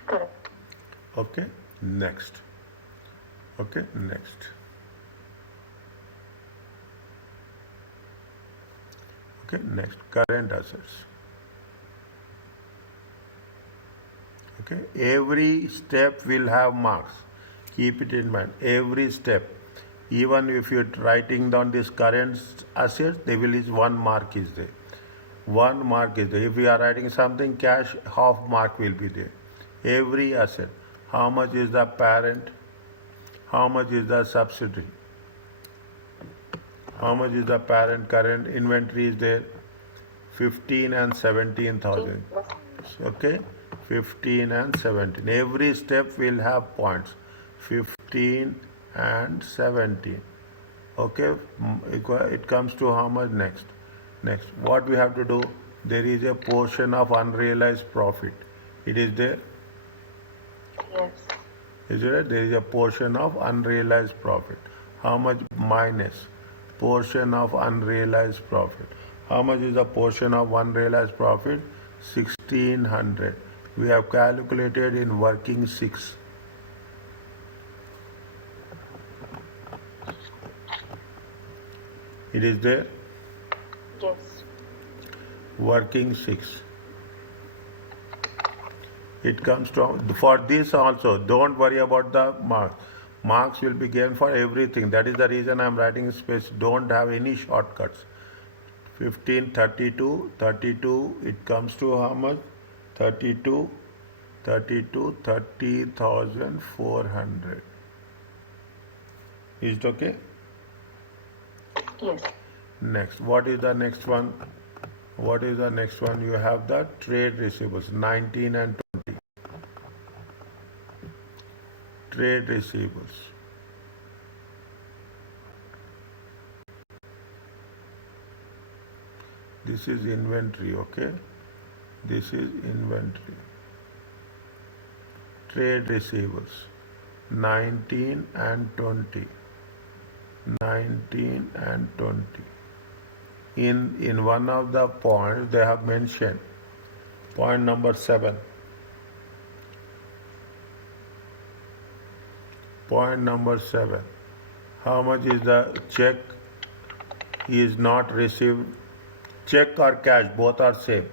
Correct. Okay, next. Okay, next. Okay, next. Current assets. Okay, every step will have marks. Keep it in mind. Every step, even if you're writing down this current assets, there will is one mark is there. One mark is there. If we are writing something cash, half mark will be there. Every asset. How much is the parent? How much is the subsidiary? How much is the parent current inventory is there? 15 and 17,000. Okay, 15 and 17. Every step will have points. 15 and 17. Okay, it comes to how much next? Next, what we have to do? There is a portion of unrealized profit. It is there? Yes. Is it? There is a portion of unrealized profit. How much minus portion of unrealized profit? How much is the portion of unrealized profit? 1600. We have calculated in working 6. It is there? Yes. Working 6. It comes to, for this also, don't worry about the marks. Marks will be given for everything. That is the reason I am writing space. Don't have any shortcuts. 15, 32, 32, it comes to how much? 32, 32, 30,400. Is it okay? Yes. Next, what is the next one? What is the next one? You have the trade receivables, 19 and 20. Trade receivables. This is inventory, okay? This is inventory. Trade receivables, 19 and 20. 19 and 20. In one of the points they have mentioned, point number 7. Point number 7. How much is the check is not received? Check or cash, both are same.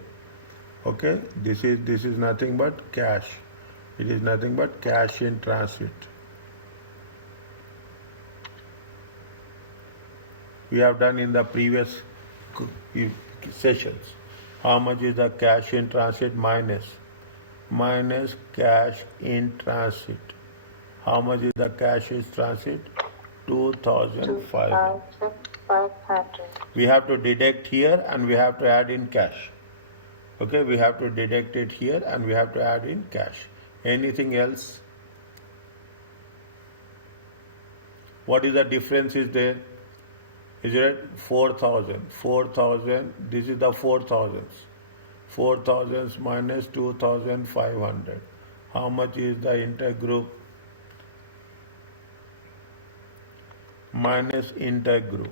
Okay, this is nothing but cash. It is nothing but cash in transit. We have done in the previous sessions. How much is the cash in transit minus cash in transit? How much is the cash in transit? 2,500. 2,500. We have to deduct here and we have to add in cash. Okay, we have to deduct it here and we have to add in cash. Anything else? What is the difference is there? Is it 4,000? 4,000, this is the 4,000s. 4,000s minus 2,500. How much is the intergroup? Minus intergroup.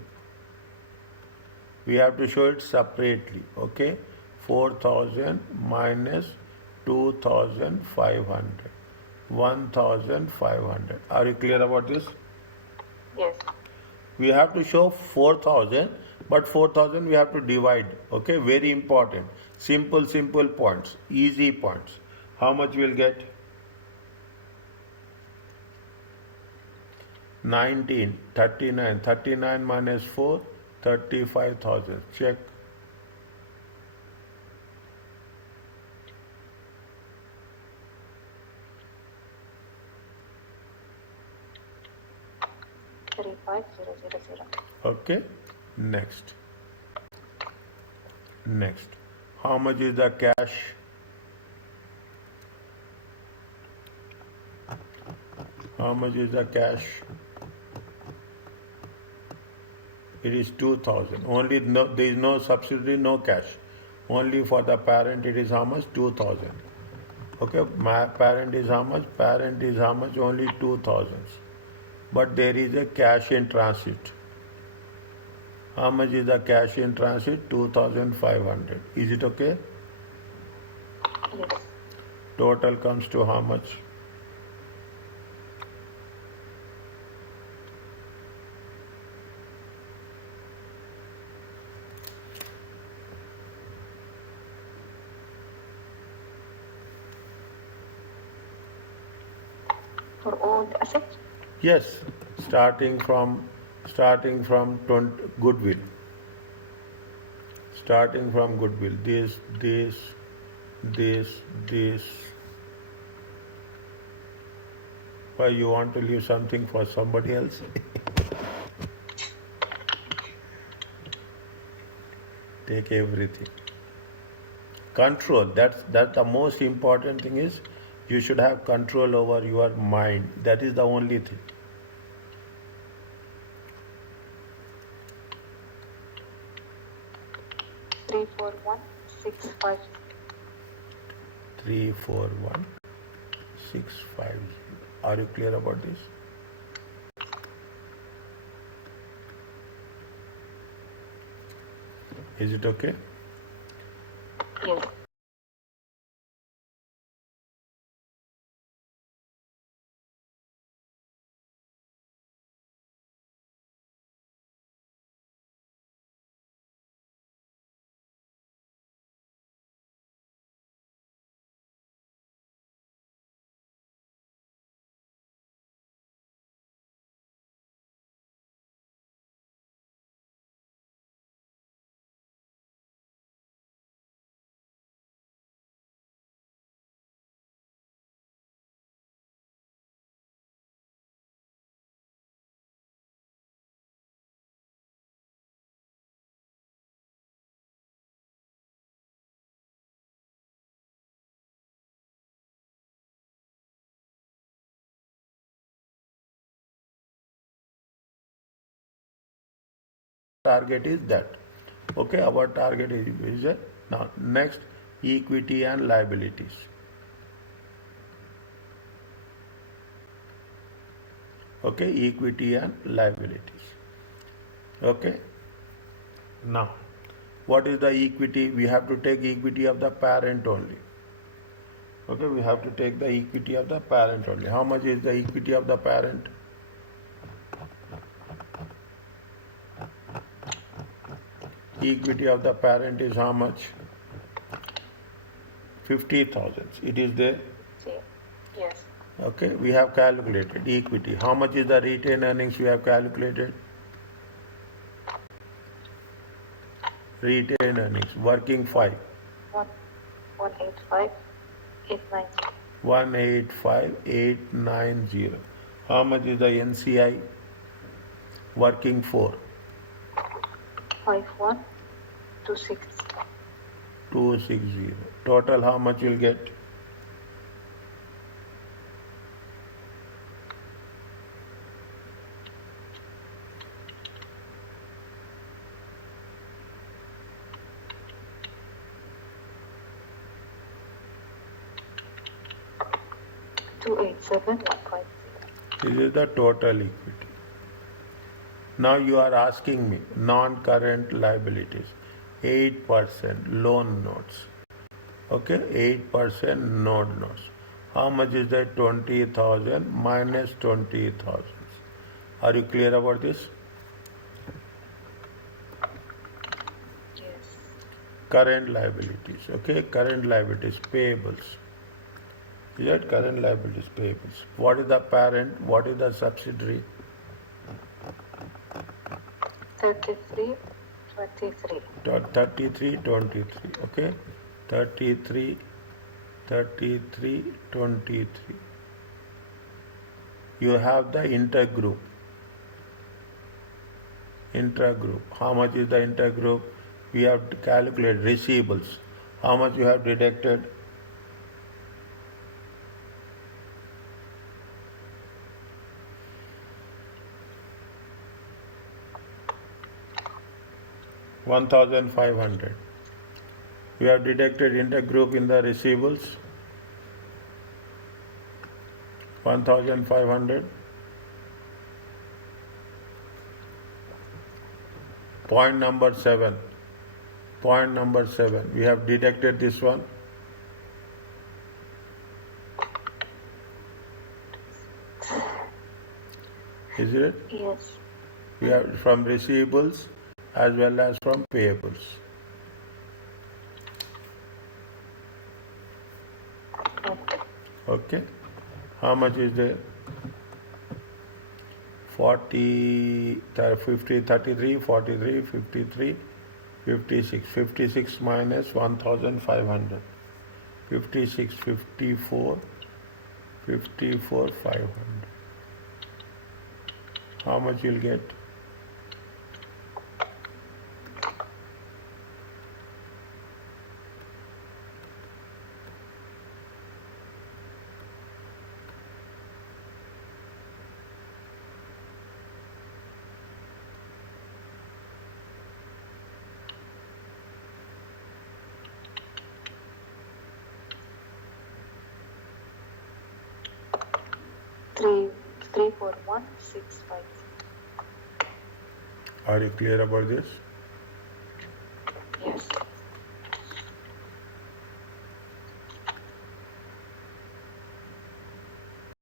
We have to show it separately, okay? 4,000 minus 2,500. 1,500. Are you clear about this? Yes. We have to show 4,000, but 4,000 we have to divide, okay? Very important. Simple points, easy points. How much we'll get? 19, 39. 39 minus 4, 35,000. Check. Three five zero zero zero. Okay, next. Next, how much is the cash? How much is the cash? It is 2000. Only no, there is no subsidy, no cash. Only for the parent it is how much? 2000. Okay, my parent is how much? Parent is how much? Only 2000. But there is a cash in transit. How much is the cash in transit? 2500. Is it okay? Yes. Total comes to how much? For all the assets? Yes, starting from 20, goodwill. Starting from goodwill. This. Why you want to leave something for somebody else? Take everything. Control. That's the most important thing is you should have control over your mind. That is the only thing. Three, four, one, 6, 5. 341650. Are you clear about this? Is it okay? Yes. Target is that. Okay, our target is that. Now, next, equity and liabilities. Okay, equity and liabilities. Okay. Now, what is the equity? We have to take equity of the parent only. Okay, we have to take the equity of the parent only. How much is the equity of the parent? Equity of the parent is how much? 50,000. It is there. Yes. Okay, we have calculated equity. How much is the retained earnings we have calculated? Retained earnings, working 5. 185,890. 185,890. How much is the NCI? Working 4. 51,260. 260. Total how much you'll get? This is the total equity. Now you are asking me non-current liabilities, 8% loan notes. Okay, 8% notes. How much is that? 20,000 minus 20,000. Are you clear about this? Yes. Current liabilities. Okay, current liabilities, payables. Is that current liabilities, payables? What is the parent? What is the subsidiary? 33,23. 3323. Okay, 3323. You have the intergroup. How much is the intergroup? we have to calculate receivables. How much you have deducted? $1,500. We have deducted intergroup in the receivables. 1,500. Point number 7. Point number 7. We have deducted this one. Is it? Yes. We have from receivables as well as from payables. Okay. Okay. How much is there? 40, 50, 33, 43, 53, 56. 56 minus 1,500. 56, 54, 54, 500. How much you'll get? Three, 4,165. Are you clear about this? Yes.